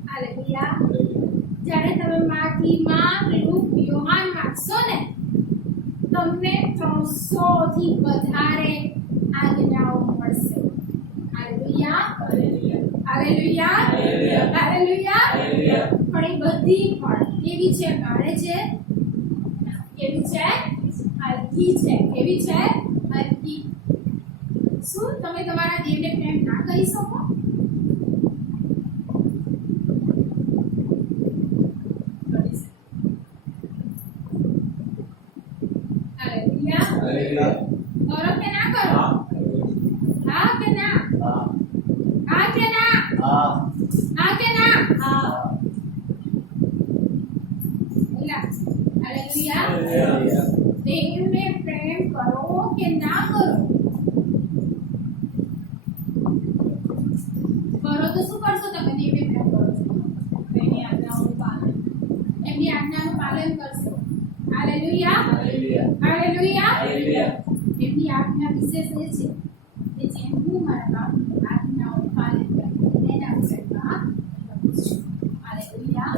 હાલેલુયા. જ્યારે તમે માર્ક, લુક, યોહાન વાંચશો ને તમને 300 થી વધારે આજ્ઞાઓ મળશે. હાલેલુયા. હાલેલુયા. હાલેલુયા. પણ એ બધી પણ કેવી છે? ભારે છે? કેવી છે? હલકી છે. કેવી છે? હલકી. શું તમે તમારા દેવને પ્રેમ ના કરી શકો? હાલેલુયા. કરો કે ના કરો? હા કે ના? હા કે ના? હા કે ના? હાલેલુયા. દેવને પ્રેમ કરો કે ના કરો? કરો તો શું કરશો તમે? દેવને પ્રેમ કરો છો, એમની આજ્ઞાઓનું પાલન કરશો. હાલેલુયા. હાલેલુયા. એમની આજ્ઞા વિશેષ એ છે કે જેમ હું મારા બાપની આજ્ઞાઓનું પાલન કરું એના વિષયમાં લખું છું. હાલેલુયા.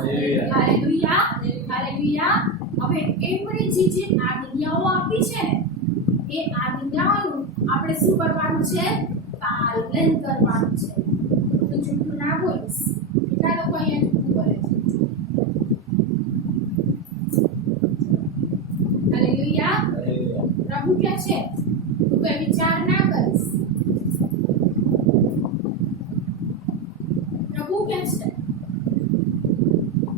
હાલેલુયા. હાલેલુયા. હવે એમણે જે આજ્ઞાઓ આપી છે ને એ આજ્ઞાઓનું આપણે શું કરવાનું છે? પાલન કરવાનું છે. તો જૂઠું ના બોલીશ. કેટલા લોકો અહીંયા જૂઠું બોલે છે? હાલેલુયા. પ્રભુ કે છે તું કોઈ વિચાર ના કરીશ. પ્રભુ કે છે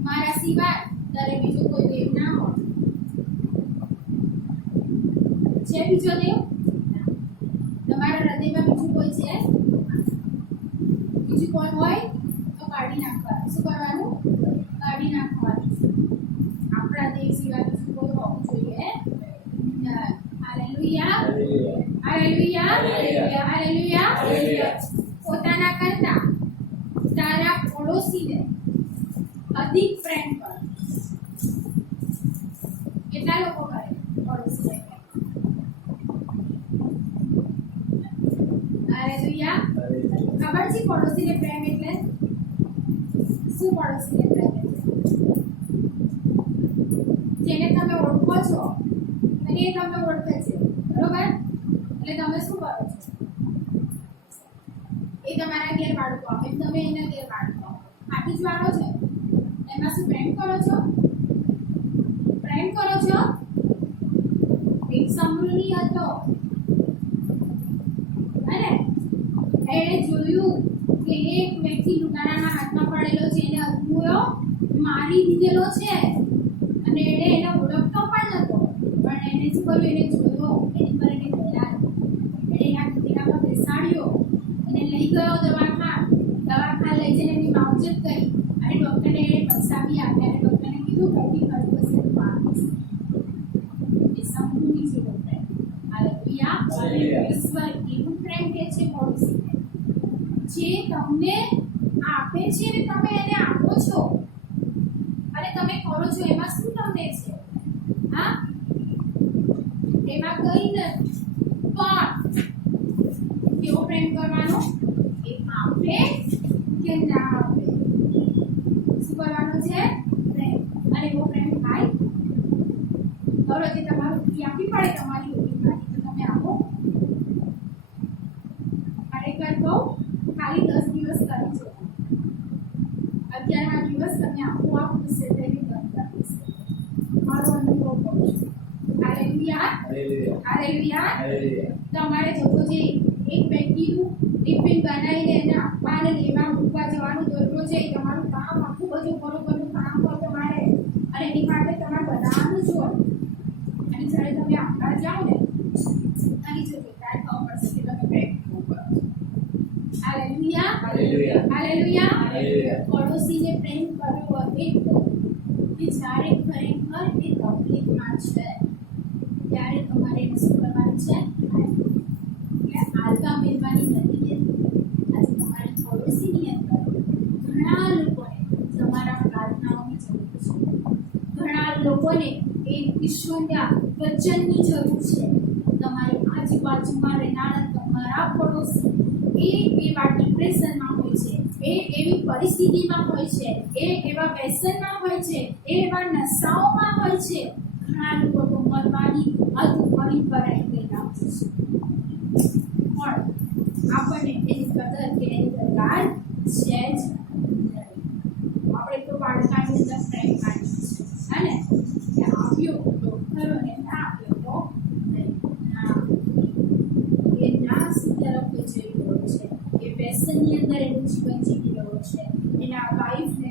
મારા સિવાય તારે બીજો કોઈ દેવ ના હોય. છે બીજો દેવ? તમારા હૃદયમાં બીજું કોઈ છે? બીજું કોઈ હોય તો કાઢી નાખવાનું. શું કરવાનું? કાઢી નાખવાનું. આપણા દેવ સિવાય બીજું કોઈ હોવું જોઈએ. હાલેલુયા. હાલેલુયા. હાલેલુયા. પોતાના કરતા તારા પડોશીને અધિક પ્રેમ કર. કેટલા લોકો કરે પડોશીને પ્રેમ? હાલેલુયા. ખબર છે પડોશીને પ્રેમ એટલે શું? પડોશીને પ્રેમ એટલે જેને તમે ઓળખો છો અને એ તમને ઓળખે છે, બરોબર? એટલે તમે શું કરો છો? એ તમારા ઘેર બાળકો આવે, તમે એના ઘેર બાળકો આવો, આટલું જ વાળો છે. એમાં શું પ્રેમ કરો છો? પ્રેમ કરો છો? એક સમૃદ્ધિ હતો અને એણે જોયું કે એક વ્યક્તિ લુટારાના હાથમાં પડેલો છે, એને અધૂરો મારી દીધેલો છે અને એને ઓળખતો પણ નતો. પણ એને શું કર્યું? એને જોયો, એની પર એને દયા આવી. એણે એના ઘોડીના પર બેસાડ્યો અને લઈ ગયો દવાખાને લઈ જઈને એની માવજત કરી અને ડોક્ટરને પૈસા બી આપ્યા અને ડોક્ટરને કીધું કે ખર્ચ હશે તો આપીશ. એ સમૃદ્ધિ છે ડોક્ટર. હાલેલુયા. ઈશ્વર એવું પ્રેમ કે છે પડોશીને, જે તમને આપે છે અને તમે એને આપો છો અને તમે કરો છો એમાં શું તમને છે? હા, એમાં કઈ નથી. પણ કેવો પ્રેમ કરવાનો? એ આપે કે ના આપે, શું કરવાનું છે? પ્રેમ. અને એવો પ્રેમ થાય બરોબર. જે તમારું રૂપિયા આપવી પડે તમારી રોટીમાંથી તો તમે આપો. ખરેખર કહું, ખાલી 10 દિવસ કરી છો, 11મા દિવસ તમે આપોઆપ ગુસ્સે થઈને બંધ કરી દેશો. મારો અનુભવ કહું છું. હાલેલુયા. હાલેલુયા. તમારે જવું છે એક વ્યક્તિનું ટિફિન બનાવીને એને આપવા અને લેવા મૂકવા જવાનું દરરોજ છે. તમારું કામ આખું બધું બરોબરનું કામ હોય તમારે અને એની માટે તમારે બનાવવાનું જ હોય. અને જ્યારે તમે આપવા જાઓ ને આની જો ત્યારે ખબર પડશે કે તમે પ્રેમ કેવો કરો છો. હાલેલુયા. હાલેલુયા. પડોશીને પ્રેમ કરવો એટલો કે જ્યારે ખરેખર એ તકલીફમાં છે ત્યારે તમારે એને શું કરવાનું છે? આલકા મેળવાની નથી. આજે તમારી પડોશીની અંદર ઘણા લોકોને તમારા પ્રાર્થનાઓની જરૂર છે. ઘણા લોકોને એ ઈશ્વરના વચનની જરૂર છે. તમારી આજુબાજુમાં રહેનારા તમારા પડોશી એવા ડિપ્રેશનમાં હોય છે, એ એવી પરિસ્થિતિમાં હોય છે, એ એવા વ્યસનમાં હોય છે, એ એવા નશાઓમાં હોય છે. ઘણા લોકો તો મરવાની અધૂરી ભરાઈ ગયેલા હોય છે. પણ આપણને એની કદર કે એની દરકાર છે જ નહીં. આપણે તો બાળકાની અંદર પ્રેમ કાઢીએ છીએ અને આપ્યો તો ખરો ને ના આપ્યો તો નહીં. એ નાશ તરફ જઈ રહ્યો છે. એ વ્યસનની અંદર એનું જીવન જીવી રહ્યો છે. એના વાઈફને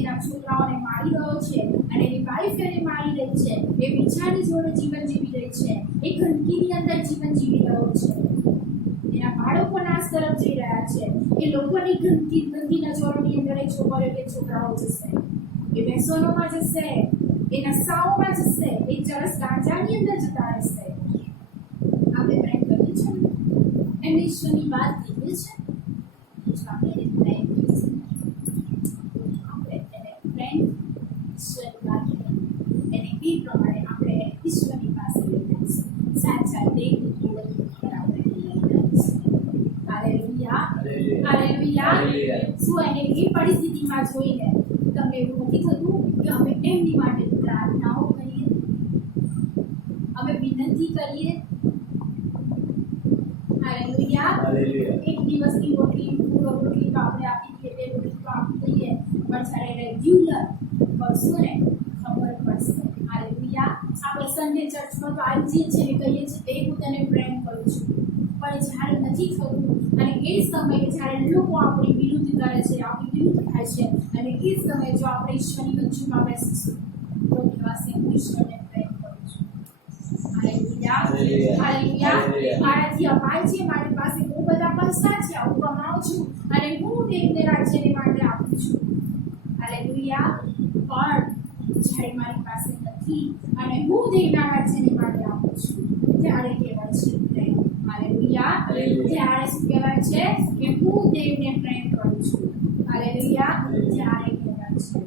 એના છોકરાઓને મારી રહ્યો છે અને એની વાઈફ એને મારી રહી છે. એ બીજાની જોડે જીવન જીવી રહી છે. એ ગંદકીની અંદર જીવન જીવી રહ્યો છે. એના બાળકો નાશ તરફ જઈ રહ્યા છે. એ લોકોની ગંદી નજરોની અંદર એ છોકરીઓ કે છોકરાઓ જશે. એ વ્યસનોમાં જશે, એ નશાઓમાં જશે, એ ચરસ ગાંજાની અંદર જતા રહેશે. આપણે પ્રેમ કરીએ છીએ એમને ઈશ્વરની વાત કહીએ છીએ. આપણે એને પ્રેમ કરીશું. આપણે એને પ્રેમ ઈશ્વરની વાત એને એ પ્રમાણે આપણે ઈશ્વરની પાસે લઈ જઈશું. સાચા દેવની ઓળખ પર આપણે લઈ જઈશું. હાલેલુયા. હાલેલુયા. શું એને એ પરિસ્થિતિમાં જોઈને તમને એવું નથી થતું કે અમે એમની માટે પ્રાર્થનાઓ કરીએ, અમે વિનંતી કરીએ? હાલેલુયા. એક દિવસની રોટલી તો આપણે આપી દઈએ પણ જ્યારે રેગ્યુલર કરશો ને ખબર પડશે. હાલેલુયા. આપણે સન્ડે ચર્ચમાં તો આવી જઈએ છીએ ને કહીએ છીએ તે હું તને પ્રેમ કરું છું, પણ જ્યારે નથી થતું અને એ જ સમયે જ્યારે લોકો આપણી વિરુદ્ધ કરે છે, આપણી વિરુદ્ધ થાય છે, અને એ જ સમયે જો આપણે ઈશ્વરની ગંજમાં બેસીશું તો કહેવાશે હું ઈશ્વરને પ્રેમ કરું છું. હાલેલુયા. હાલેલુયા. મારાથી અપાય છે, મારી પાસે બહુ બધા પૈસા છે, હું કમાઉં છું અને હું દેવને રાજ્યને માટે આપું છું. હાલેલુયા. પણ જ્યારે મારી પાસે નથી અને હું દેવના રાજ્યને માટે આપું છું ત્યારે કહેવાય છે પ્રેમ. હાલેલુયા. ત્યારે શું કહેવાય છે કે હું દેવને પ્રેમ કરું છું. હાલેલુયા. ત્યારે કહેવાય છે.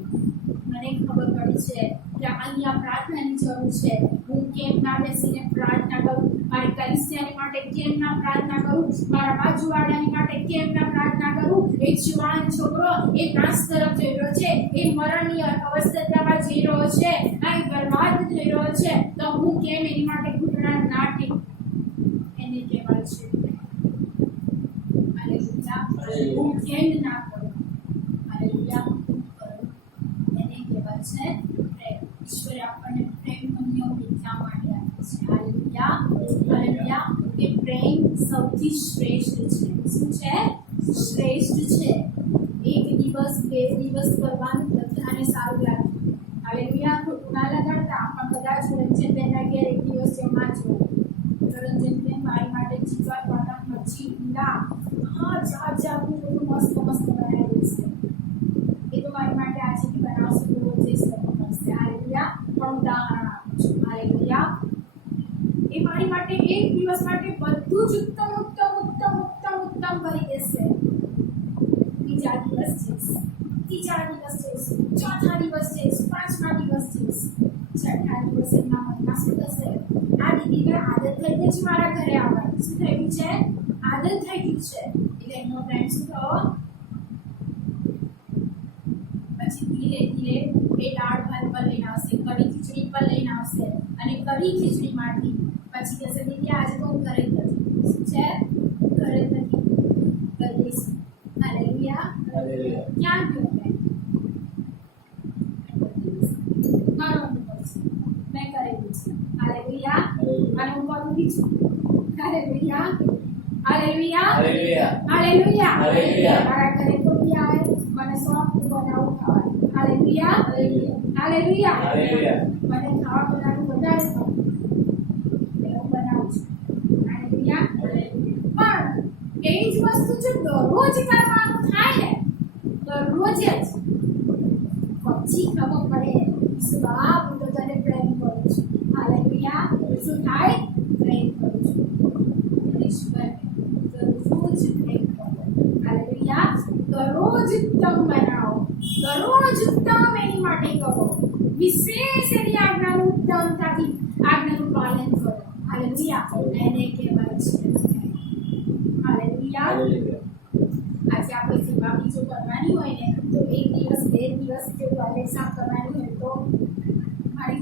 મને ખબર પડી છે કે અહીંયા પ્રાર્થનાની જરૂર છે. હું કેમ ના બેસીને પ્રાર્થના કરું, મારી કલિસિયાની માટે કેમ ના પ્રાર્થના કરું, મારા બાજુવાળાની માટે કેમ ના પ્રાર્થના કરું. એક જુવાન છોકરો એક નાશ તરફ જઈ રહ્યો છે, એ મરણની અવસ્થામાં જઈ રહ્યો છે, આ બરબાદ થઈ રહ્યો છે, તો હું કેમ એની માટે ઘૂંટણા ના ટેકું? એને કહેવાય છે હાલેલુયા. હું કેમ ના કરું? હાલેલુયા. એને કહેવાય છે પ્રેમ. ઈશ્વરે આપણને પ્રેમનો નિયમ એટલા માટે આપ્યો છે. હાલેલુયા. હાલેલુયા. કે પ્રેમ સૌથી શ્રેષ્ઠ છે. શું છે? શ્રેષ્ઠ છે. એક દિવસ બે દિવસ કરવાનું બધાને સારું લાગે. હાલેલુયા. ખોટું ના લગાડતા, પણ કદાચ રંજનબેનના ઘેર એક દિવસ જમવા જવું, તો રંજનબેન મારી માટે ચીકર બટર મચ્છી ઈંડા જાત જાતનું બધું મસ્ત મસ્ત બનાવી દેશે. એ તો મારી માટે આજે બી બનાવશે તો રોજ જઈશ કરવું પડશે. હાલેલુયા. પણ ઉદાહરણ આપું છું. હાલેલુયા. એ મારી માટે એક દિવસ માટે બધું જ ઉત્તમ ઉત્તમ ઉત્તમ ઉત્તમ ઉત્તમ કરી દેશે. બીજા દિવસ જઈશ, ત્રીજા દિવસ જઈશ, ચોથા દિવસ જઈશ, પાંચમા દિવસ જઈશ, છઠ્ઠા દિવસે એમના મનમાં શું થશે? આ દીદીને આદત થઈ ગઈ છે મારા ઘરે આવવાની. શું થઈ ગયું છે? આદત થઈ ગયું છે. એટલે એનો ટાઈમ શું થયો? પછી ધીરે ધીરે એ દાળ ભાત પર લઈને આવશે, કઢી ખીચડી પર લઈને આવશે, અને કઢી ખીચડીમાંથી પછી કહેશે દીદી આજે તો હું ઘરે જ નથી. શું છે? ઘરે જ નથી. કરી દઈશું. હાલેલુયા. ક્યાં ગયો મેં? કરવાનું પડશે. મેં કરેલું છે. હાલેલુયા. અને હું કરું બી છું. હાલેલુયા. હાલેલુયા. હાલેલુયા. મારા ઘરે કોઈ આવે મને સોફ્ટ બનાવું ખાવાનું. હાલેલુયા. હાલેલુયા. મને ખાવા બનાવવાનું વધારે ગમે. હું બનાવું છું. હાલેલુયા. પણ એ જ વસ્તુ જો દરરોજ કરવાનું થાય ને, દરરોજ જ, પછી ખબર પડે સ્વાબ હું તો તને પ્રેમ કરું છું. હાલેલુયા. શું થાય? પ્રેમ કરું છું. ઈશ્વરને દરરોજ પ્રેમ કરો. હાલેલુયા. દરરોજ ઉત્તમ બનાવો, દરરોજ ઉત્તમ એની માટે કરો, વિશેષ એની આજ્ઞાનું પાલન કરો. હાલેલુયા. એને કહેવાય છે. હાલેલુયા. આજે આપણે સેવા બીજો કરવાની હોય ને તો એક દિવસ બે દિવસ કે ટોયલેટ સાફ કરવાની હોય તો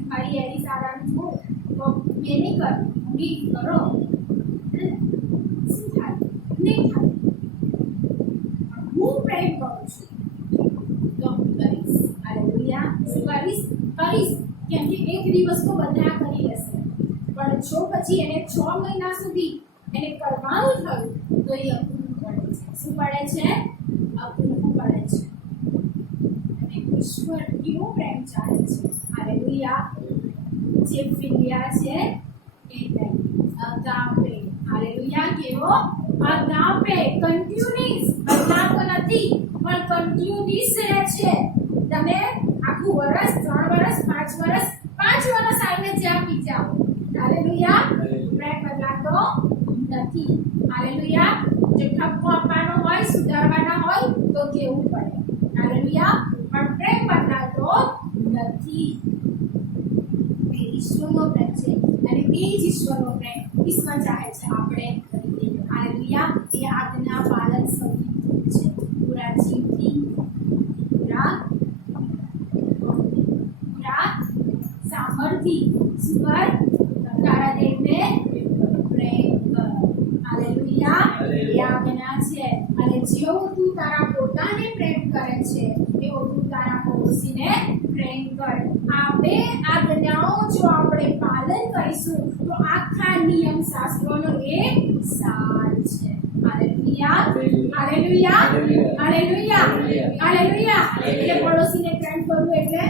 મારી એરી સારાનું જોઉં તો મેં નહીં કરું, બી કરો. શું થાય? નહીં થાય. હું પ્રેમ કરું છું તો હું કરીશ. હાલેલુયા. શું કરીશ? કરીશ. કેમ કે એક દિવસ તો બધા કરી લેશે, પણ જો પછી એને 6 મહિના સુધી એને કરવાનું થયું તો એ અપૂર્ણ પડે છે. શું પડે છે? અપૂર્ણ પડે છે. અને ઈશ્વર કેવો પ્રેમ ચાલે છે. હાલેલુયા. જે ફિલિયા છે એ નહીં, અગાપે. હાલેલુયા. કેવો? અગાપે. કન્ટિન્યુઅસ. બદલાતો નથી પણ કન્ટિન્યુઅસ રહે છે. તમે આખું વર્ષ, 3 વર્ષ, 5 વર્ષ, 5 વર્ષ આવીને જ્યાં પી જાઓ. હાલેલુયા. પ્રેમ બદલાતો નથી. હાલેલુયા. જો ઠપકો આપવાનો હોય, સુધારવાના હોય તો કેવું પડે. હાલેલુયા. પણ પ્રેમ બદલાતો નથી. એ ઈશ્વરનો પ્રેમ છે અને એ જ ઈશ્વરનો પ્રેમ ઈશ્વર ચાહે છે આપણે કરીએ. હાલેલુયા. એ આજ્ઞા પાલન સૌથી છે. પૂરા જીવથી, પૂરા સામર્થ્યથી સુકર તારા દેવને પ્રેમ કર. હાલેલુયા. એ આજ્ઞા છે. અને જેવો તું તારા પોતાને પ્રેમ કરે છે એવો તું તારા આગળ આ બે આજ્ઞાઓ જો આપણે પાલન કરીશું તો આખા નિયમ શાસ્ત્રોનો એક સાર છે. Hallelujah, hallelujah, hallelujah, hallelujah. એટલે પડોશીને પ્રેમ કરવું એટલે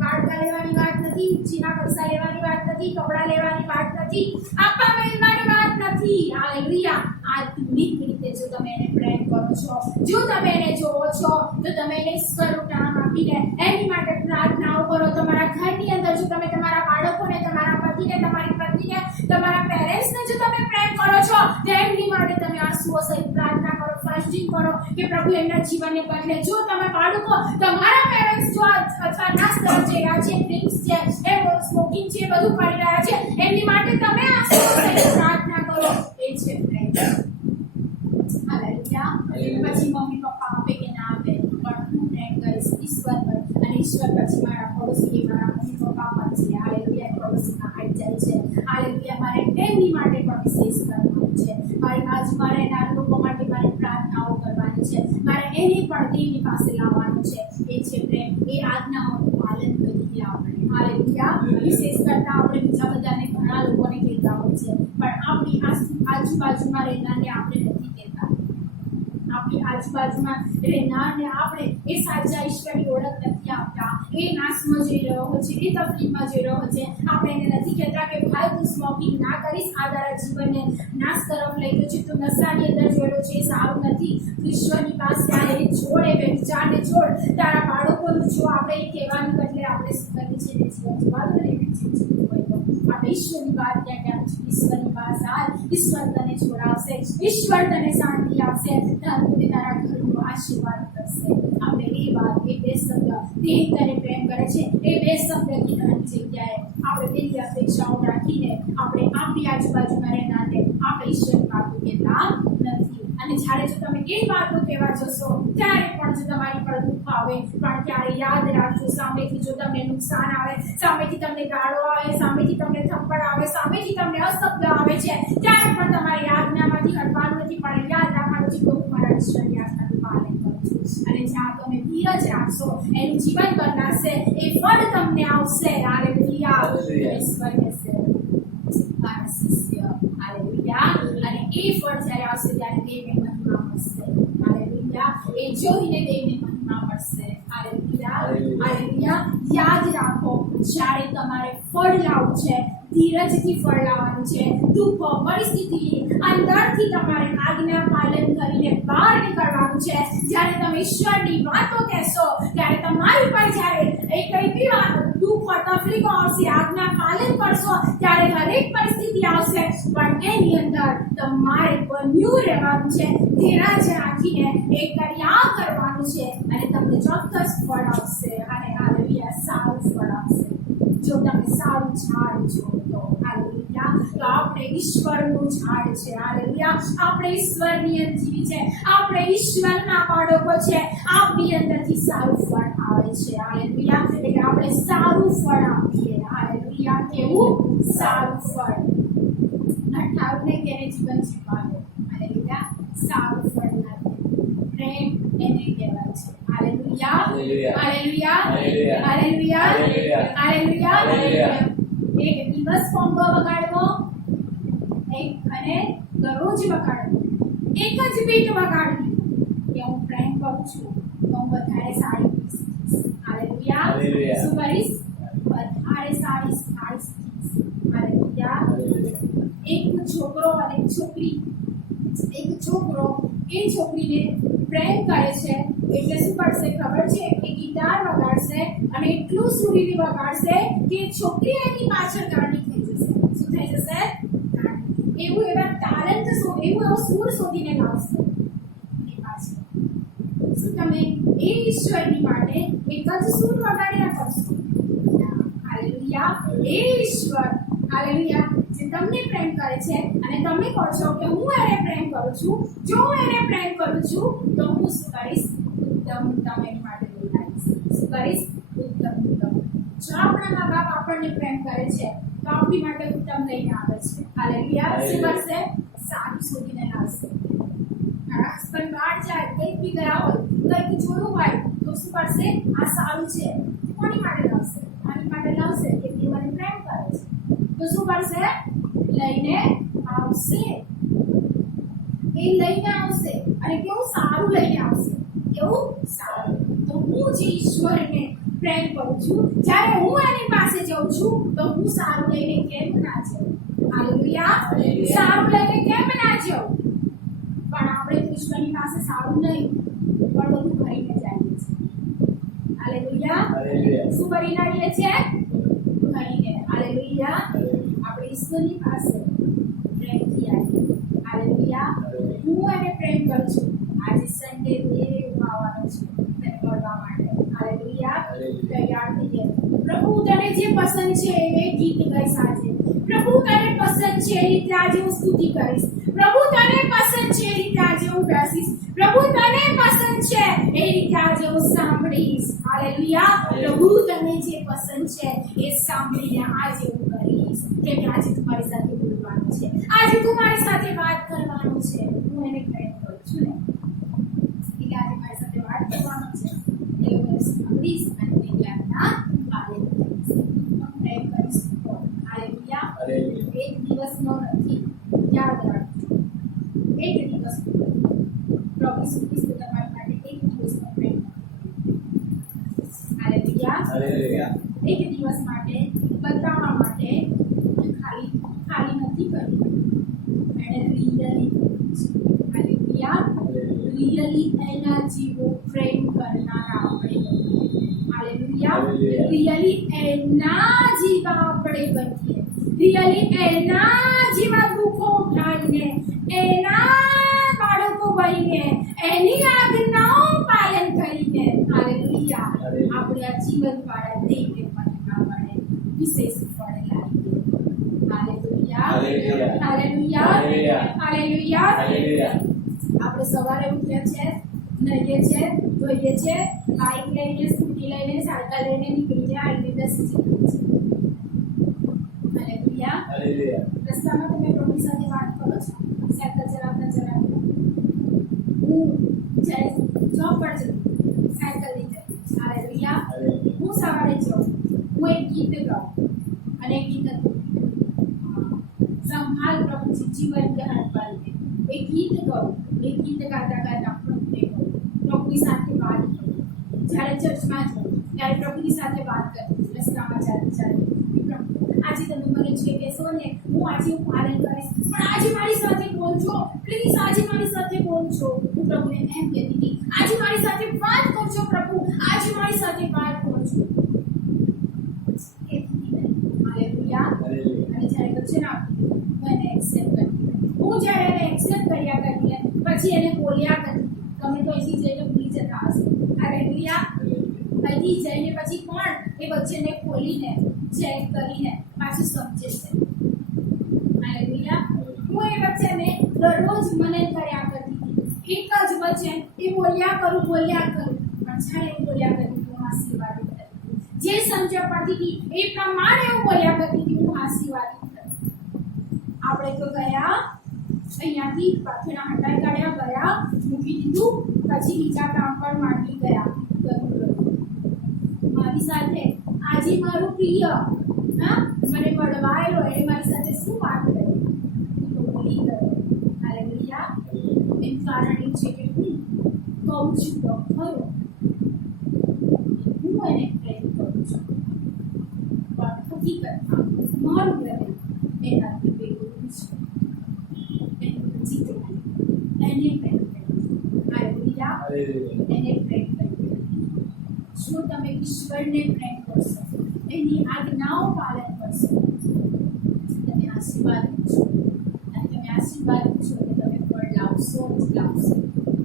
વાડકા લેવાની વાત નથી, ચીના પૈસા લેવાની વાત નથી, કપડા લેવાની વાત નથી, આપવા મેળવવાની વાત નથી. હાલેલુયા. આત્મિક રીતે જો તમે એને પ્રેમ કરો છો, જો તમે એને જોવો છો, તો તમે એને ઈશ્વરનું નામ આપીને એની માટે પ્રાર્થનાઓ કરો. તમારા ઘરની અંદર જો તમે તમારા બાળકોને, તમારા પતિને, તમારી પત્નીને, તમારા પેરેન્ટ્સને જો તમે પ્રેમ કરો છો, તો એમની માટે તમે આંસુઓ સહિત પ્રાર્થના કરો, ફાસ્ટિંગ કરો કે પ્રભુ એમના જીવનને બદલે. જો તમે બાળકો તમારા પેરેન્ટ્સ જો અથવા નાશ તરફ જઈ રહ્યા છે, ડ્રિંક્સ છે, એ સ્મોકિંગ છે, બધું કરી રહ્યા છે, એમની માટે તમે આંસુઓ સહિત પ્રાર્થના કરો. એ છે પ્રેમ. હાલેલુયા. પછી મમ્મી પપ્પા આપે કે ના આપે, પણ હું પ્રેમ કરીશ ઈશ્વર પર, અને ઈશ્વર પછી મારા પડોશી, મારા મમ્મી પપ્પા પણ છે. હાલેલુયા. પડોશીમાં આવી જાય છે. હાલેલુયા. મારે એમની માટે પણ વિશેષ કરવાનું છે. મારી બાજુમાં રહેનાર લોકો માટે મારે પ્રાર્થનાઓ કરવાની છે. મારે એને પણ દેવની પાસે લાવવાનું છે. એ છે પ્રેમ. એ આજ્ઞાઓનું પાલન કરીએ આપણે. હાલેલુયા. વિશેષ કરતા આપણે બીજા બધાને ઘણા લોકોને કહેતા હોય છે, પણ આપણી આજુબાજુમાં રહેનારને આપણે નથી કહેતા. આપણી આજુબાજુમાં રહેનારને આપણે એ સાચા ઈશ્વરની ઓળખ નથી આપતા. એ નાશમાં જઈ રહ્યો હોય છે, એ તકલીફમાં જઈ રહ્યો છે, આપણે એને નથી કહેતા કે ભાઈ તું સ્મોકિંગ ના કરીશ, આ તારા જીવનને નાશ તરફ લઈ ગયો છે, તું નશાની અંદર જોયેલો છે, એ સારું નથી, તું ઈશ્વરની પાસે આ એ છોડ, એ વિચારને છોડ, તારા બાળકોનું જો આપણે એ કહેવાનું બદલે આપણે શું કરીએ છીએ, જીવન જીવાતું ને એવી જીવવું હોય તો આપણે ઈશ્વરની વાત ક્યાં ક્યાં ઈશ્વરની પાસે હાલ, ઈશ્વર તને છોડાવશે, ઈશ્વર તને શાંતિ આપશે, તારું તારા ઘરનું આશીર્વાદ કરશે. આપણે એ વાત, એ બે શબ્દ, દેહ તને પ્રેમ કરે છે, એ બે શબ્દ કીધાની જગ્યાએ આપણે તેની અપેક્ષાઓ રાખીને આપણે આપણી આજુબાજુમાં રહેનારને આપણે ઈશ્વરની વાતો કહેતા નથી. અને જ્યારે જો તમે એ વાતો કહેવા જશો, ત્યારે પણ જો તમારી પર દુઃખ આવે, પણ ત્યારે યાદ રાખજો, સામેથી જો તમને નુકસાન આવે, સામેથી તમને ગાળો આવે, સામેથી તમને થપ્પડ આવે, સામેથી તમને અશબ્દ આવે છે, ત્યારે પણ તમારી આજ્ઞામાંથી હટવાનું નથી, પણ યાદ રાખવાનું છે કે હું મારા ઈશ્વરની આજ્ઞાનું પાલન કરું છું. અને જ્યાં તમે ધીરજ રાખશો, એનું જીવન બનાવશે, એ ફળ તમને આવશે. હાલેલુયા. ઈશ્વર કહેશે મારા શિષ્ય. હાલેલુયા. અને એ ફળ જ્યારે આવશે ત્યારે દેવને મહિમા મળશે. હાલેલુયા. એ જોઈને દેવને મહિમા મળશે. હાલેલુયા. હાલેલુયા. યાદ રાખો, જ્યારે તમારે ફળ લાવવું છે, ધીરજથી ફળ લાવવાનું છે, દુઃખો, પરિસ્થિતિ અંદરથી તમારે આજ્ઞા પાલન કરીને બહાર નીકળવાનું છે. જ્યારે તમે ઈશ્વરની વાતો કહેશો, ત્યારે તમારી પર જ્યારે એ કઈ બી વાત દુઃખ તકલીફો આવશે, આજ્ઞા પાલન કરશો, ત્યારે દરેક પરિસ્થિતિ આવશે, પણ એની અંદર તમારે બન્યું રહેવાનું છે, ધીરજ રાખીને એ કર્યા કરવાનું છે, અને તમને ચોક્કસ ફળ આવશે. અને હાલેલુયા. સારું ફળ આવશે જો તમે સારું ઝાડ છો તો. હાલેલુયા. તો આપણે ઈશ્વરનું ઝાડ છે. હાલેલુયા. આપણે ઈશ્વરની જીવી છે, આપણે ઈશ્વરના બાળકો છે, આપણી અંદરથી સારું ફળ આવે છે. હાલેલુયા. એટલે આપણે સારું ફળ આપીએ. હાલેલુયા. કેવું સારું ફળ. ઠાકુરને કેને જીવન જીવવાનું. હાલેલુયા. સારું ફળ લાગે. પ્રેમ એને કહેવાય છે. હાલેલુયા. હાલેલુયા. હાલેલુયા. હાલેલુયા. એક દિવસ કોંગો વગાડવો, અને દરરોજ વગાડવો, એક જ બીટ વગાડવી કે હું પ્રેમ કરું છું તો હું વધારે સારી શીખીશ. હાલેલુયા. શું કરીશ? વધારે સારી શીખીશ. હાલેલુયા. એક છોકરો અને એક છોકરી, એક છોકરો એ છોકરીને પ્રેમ કરે છે, એટલે શું કરશે ખબર છે? એ ગિટાર વગાડશે અને એટલું સુરીલી વગાડશે કે છોકરી એની પાછળ ગાંડી થઈ જશે. શું થઈ જશે? એવું એવા ટેલેન્ટ, એવું એવો સુર શોધીને લાવશે એની પાછળ. શું તમે એ ઈશ્વરની માટે એક જ સુર વગાડ્યા કરશો? હાલેલુયા. એ ઈશ્વર, હાલેલુયા, જે તમને પ્રેમ કરે છે અને તમે કહો છો કે હું એને પ્રેમ કરું છું, જો હું એને પ્રેમ કરું છું તો હું શું કરીશ? ઉત્તમ ઉત્તમ એની માટે બોલાવીશ. શું કરીશ? ઉત્તમ ઉત્તમ. જો આપણા મા બાપ આપણને પ્રેમ કરે છે તો આપણી માટે ઉત્તમ લઈને આવે છે. હાલેલુયા. શું કરશે? સારું શોધીને લાવશે. મારા હસબન્ડ બહાર જાય, કંઈક બી ગયા હોય, કંઈક જોયું હોય તો શું કરશે? આ સારું છે, કોની માટે લાવશે? આની માટે લાવશે કે તે મને પ્રેમ કરે છે. તો શું કરશે? લઈને આવશે. એ લઈને આવશે અને કેવું સારું લઈને આવશે. કેવું સારું. તો હું જે ઈશ્વરને પ્રેમ કરું છું, જ્યારે હું એની પાસે જાઉં છું તો હું સારું લઈને કેમ ના જાઉં? હાલેલુયા. સારું લઈને કેમ ના જાઉં? પણ આપણે તો ઈશ્વરની પાસે સારું નહીં પણ બધું ભરીને જઈએ છીએ. હાલેલુયા. શું ભરીને આવીએ છીએ? ભરીને. હાલેલુયા. આપણે ઈશ્વરની પાસે પ્રેમથી આવીએ. હાલેલુયા. હું એને પ્રેમ કરું છું. આજે સન્ડે દેવ આવવાનો છે તેને મળવા માટે. હાલેલુયા. તૈયાર થઈએ. પ્રભુ તને જે પસંદ છે એ ગીત ગાઈશ આજે. પ્રભુ તને પસંદ છે એ રીતે આજે હું સ્તુતિ કરીશ. પ્રભુ તને પસંદ છે એ રીતે આજે હું બેસીશ. પ્રભુ તને પસંદ છે એ રીતે આજે હું સાંભળીશ. હાલેલુયા. પ્રભુ તને જે પસંદ છે એ સાંભળીને આજે હું કરીશ. કેમ કે આજે તમારી સાથે બોલવાનું છે. આજે તમારી સાથે વાત કરવાનું છે. હું એને પ્રેમ કરું છું ને એટલે આજે મારી સાથે વાત કરવાનું છે. એટલે હું એને સાંભળીશ અને તેની આજ્ઞા પાલન કરીશ. હું પ્રેમ કરીશ. હાલેલુયા. એક દિવસનો નથી, યાદ રાખજો. એક દિવસ પ્રભુ ઈસુ ખ્રિસ્ત તમારી માટે એક દિવસનો પ્રેમ. હાલેલુયા. એક દિવસ માટે બતાવવા માટે ખાલી નથી કરી. એણે રિયલી રિયલી એના જેવો પ્રેમ કરનારા આપણે બનીએ. હાલેલુયા. રિયલી એના જેવા આપણે બનીએ. રિયલી એના જેવા દુઃખો ઉઠાવીને એના બાળકો બનીને એની આજ્ઞાઓ પાલન કરીને. હાલેલુયા. આપણે આ જીવન વાળા દેવને મહિમા મળે, વિશેષ ફળ લાવીએ. હાલેલુયા. હાલેલુયા. આપણે સવારે ઉઠ્યા છે, નહીએ છે, ધોઈએ છે, બાઇક લઈને, સ્કૂટી લઈને, સાયકલ લઈને નીકળી જાય આવી રીતે શીખી છે. હાલેલુયા. રસ્તામાં તમે પ્રભુ સાથે વાત કરો છો, સાયકલ ચલાવતા ચલાવતા. હું જ્યારે જોબ પર જઉં સાયકલ લઈ જતી. હાલેલુયા. હું સવારે જાઉં, હું એક ગીત ગાઉં અને એ ગીત હતું સંભાળ પ્રભુજી જીવન ગ્રહણ કરી. એ ગીત ગાઉં, એ ગીત ગાતા ગાતા પ્રભુની સાથે વાત કરું. જ્યારે ચર્ચમાં જાઉં ત્યારે પ્રભુની સાથે વાત કરું. રસ્તામાં ચાલતી આજે તમે મને જે કહેશો ને હું આજે હું પાલન કરીશ, પણ આજે મારી સાથે બોલજો પ્લીઝ. આજે મારી સાથે બોલજો. હું પ્રભુને એમ કહેતી હતી આજે મારી સાથે વાત કરજો પ્રભુ, આજે મારી સાથે વાત કરજો. હાલેલુયા. અને જ્યારે વચન આપ્યું હું એને એક્સેપ્ટ કરી. હું જ્યારે એને એક્સેપ્ટ કર્યા કરીને પછી એને બોલ્યા કરી. તમે તો અહીંથી જઈને ભૂલી જતા હશો. હાલેલુયા. અહીંથી જઈને પછી કોણ એ વચનને ખોલીને ચેક કરીને પાછું સમજે છે. હાલેલુયા. હું એ વચનને દરરોજ મને કર્યા કરતી હતી. એક જ વચન એ બોલ્યા કરું પણ જ્યારે એ બોલ્યા કરતી હું આશીર્વાદિત થતી. જે સમજણ પડતી હતી એ પ્રમાણે હું બોલ્યા કરતી હતી. હું આશીર્વાદિત થતી. આપણે તો ગયા અહીંયાથી પાથેના હટાઈ કાઢ્યા, ગયા મૂકી દીધું, પછી બીજા કામ પર માંડી ગયા. મારી સાથે આજે મારું પ્રિય મને મળવાયેલો એ મારી સાથે શું વાત કરી તો ભૂલી ગયો. હાલેલુયા. એનું કારણ એ છે કે હું કહું છું તો ખરો હું એને પ્રેમ કરું છું, પણ હકીકતમાં મારું હૃદય એનાથી બેગું છે. એનું જીતવું, એને પ્રેમ કર્યું. હાલેલુયા. એને પ્રેમ કર્યું. જો તમે ઈશ્વરને પ્રેમ કરશો, એની આજ્ઞાઓ પાલન કરશો, તમે આશીર્વાદિત છો. અને તમે આશીર્વાદિત છો એટલે તમે ફળ લાવશો જ લાવશો.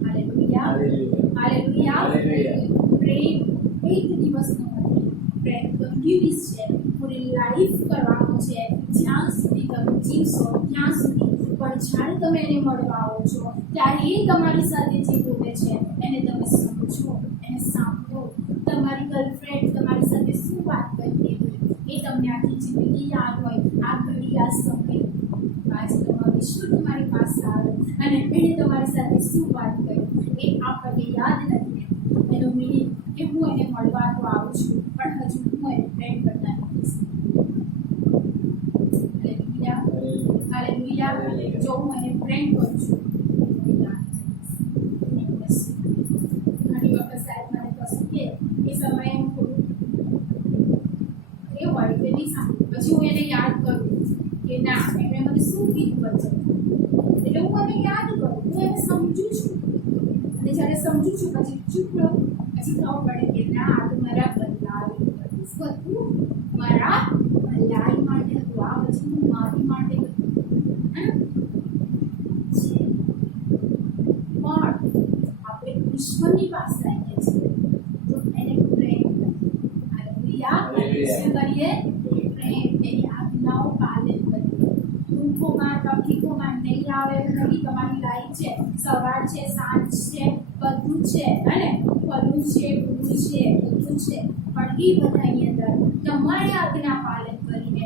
હાલેલુયા. હાલેલુયા. પ્રેમ એક દિવસનો નથી, પ્રેમ કન્ટિન્યુઅસ છે. પૂરી લાઈફ કરવાનો છે. જ્યાં સુધી તમે જીવશો ત્યાં સુધી. પણ જ્યારે તમે એને મળવા આવો છો ત્યારે એ તમારી સાથે જે બોલે છે એને તમે સમજો, એને સાંભળો. તમારી ગર્લફ્રેન્ડ તમારી સાથે શું વાત કરી એ તમને આખી જિંદગી યાદ હોય. આ ઘડી આ સમય આજે તમારો વિશ્વ તમારી પાસે આવે અને એણે તમારી સાથે શું વાત કરી એ આપણને યાદ નથી. એનો મીનિંગ કે હું એને મળવા તો આવું છું, પણ હજુ હું એને પ્રેમ કરતા નથી. હાલેલુયા. હાલેલુયા. જો હું એને પ્રેમ કરું છું, ઘણી વખત સાહેબ મને કશું કે એ સમયે હું થોડું એ હોય કે નહીં સાંભળ્યું, પછી હું એને યાદ કરું કે ના એમણે મને શું કીધું વચ્ચે, એટલે હું એને યાદ કરું, હું એને સમજું છું, અને જ્યારે સમજું છું પછી ચૂપ રહું, પછી ખબર પડે કે ના આ તો મારા બદલાવી હતું, મારા ભલાઈ માટે હતું, આ પછી હું મારી માટે હતું. પણ આપણે ઈશ્વરની પાસે આવીએ છીએ તો એને પ્રેમ કરીએ, પ્રેમ, એની આજ્ઞાઓ પાલન કરીએ. દુઃખોમાં તકલીફોમાં નહીં આવે ખરી તમારી લાઈફ છે, સવાર છે, સાંજ છે, બધું છે, અને ફળું છે, ફૂલું છે, બધું છે, પણ એ બધાની અંદર તમારી આજ્ઞા પાલન કરીને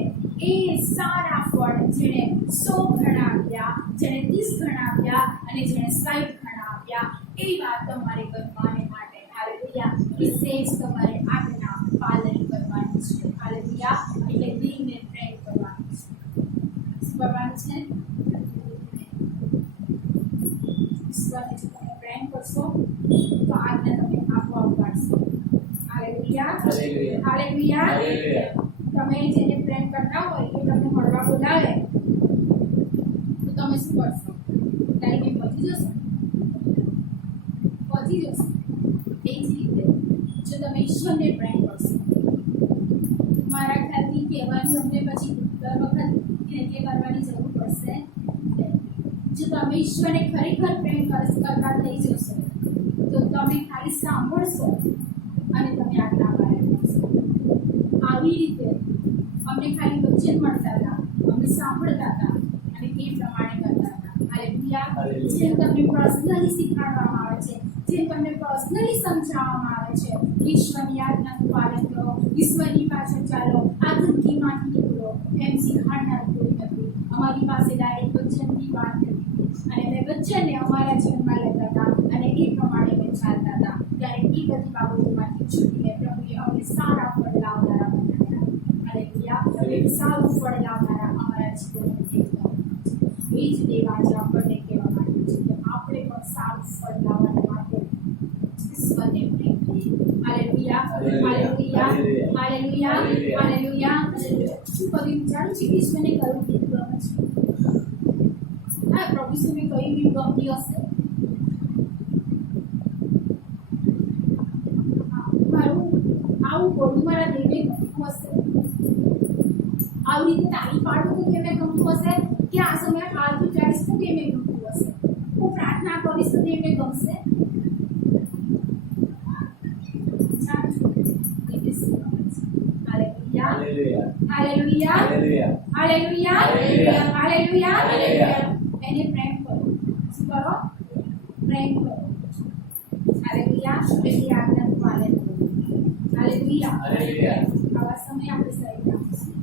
એ સારા ફળ જેણે 100 ગણા આપ્યા, જેણે 30 ગણા આપ્યા, અને જેણે 60 ગણા આપ્યા, એ વાત તમારે કરવાને માટે હાલેલુયા વિશેષ તમારે આજ્ઞા પાલન કરવાનું છે. હાલેલુયા એટલે દિલને પ્રેમ કરવાનું છે. શું કરવાનું છે? ઈશ્વરને જો તમે પ્રેમ કરશો તો આજ્ઞા તમે આપોઆપ પાડશો. હાલેલુયા. હાલેલુયા. તમે જેને પ્રેમ કરતા હોય એ તમને મળવા બોલાવે તો તમે શું કરશો? ટાઈમે પહોંચી જશો? પહોંચી જશો. એ જ રીતે જો તમે ઈશ્વરને પ્રેમ કરશો, મારા ખ્યાલથી કહેવાની અમને પછી દર વખત કે કરવાની જરૂર પડશે. જો તમે ઈશ્વરને ખરેખર પ્રેમ કરતા થઈ જશો તો તમે ખાલી સાંભળશો અને તમે આજ્ઞા પાલન કરશો. આવી રીતે અમને ખાલી વચન મળતા હતા, અમે સાંભળતા હતા અને એ પ્રમાણે કરતા હતા. હાલેલુયા. જેમ તમને પર્સનલી શીખવાડવામાં આવે છે, જેમ તમને પર્સનલી સમજાવવામાં આવે છે, ઈશ્વરની આજ્ઞાનું પાલન કરો, ઈશ્વરની પાછળ ચાલો, આ ગંદકીમાંથી નીકળો, એમ શીખવાડનાર કોઈ નથી. અમારી પાસે ડાયરેક્ટ વચનની વાત હતી અને અમે વચનને અમારા જીવનમાં લેતા હતા અને એ પ્રમાણે અમે ચાલતા હતા. ત્યારે એ બધી બાબતોમાંથી છૂટીને પ્રભુએ અમને સારા ફળ લાવનારા બનાવ્યા. હાલેલુયા. સારું ફળ લાવનારા અમારા જીવનને દેખાડ્યા. એ જ દેવ આજે આપણને કહેવા માંગે છે કે આપણે પણ સારું ફળ લાવવા માટે ઈશ્વરને પ્રેમ કરીએ. હાલેલુયા. હાલેલુયા. હાલેલુયા. હાલેલુયા. શું કવિ વિચારું છે કે ઈશ્વરને કયું ગીત ગમે છે? હા, પ્રભુ ઈસુને કયું ગીત ગમતી હશે? મારું આવું બોલું મારા દેવને ગમતું હશે, આવી રીતે તાળી પાડવું તો કેમને ગમતું હશે, કે આ સમયે હાથ ઉચારીશ તો કેમને ગમતું હશે, હું પ્રાર્થના કરીશ તો કેમને ગમશે? હાલેલુયા. હાલેલુયા. હાલેલુયા. હાલેલુયા. એને પ્રેમ કરો. શું કરો? પ્રેમ કરો. હાલેલુયા. એની આજ્ઞાનું પાલન કરો. હાલેલુયા. આવા સમય આપણે સહિત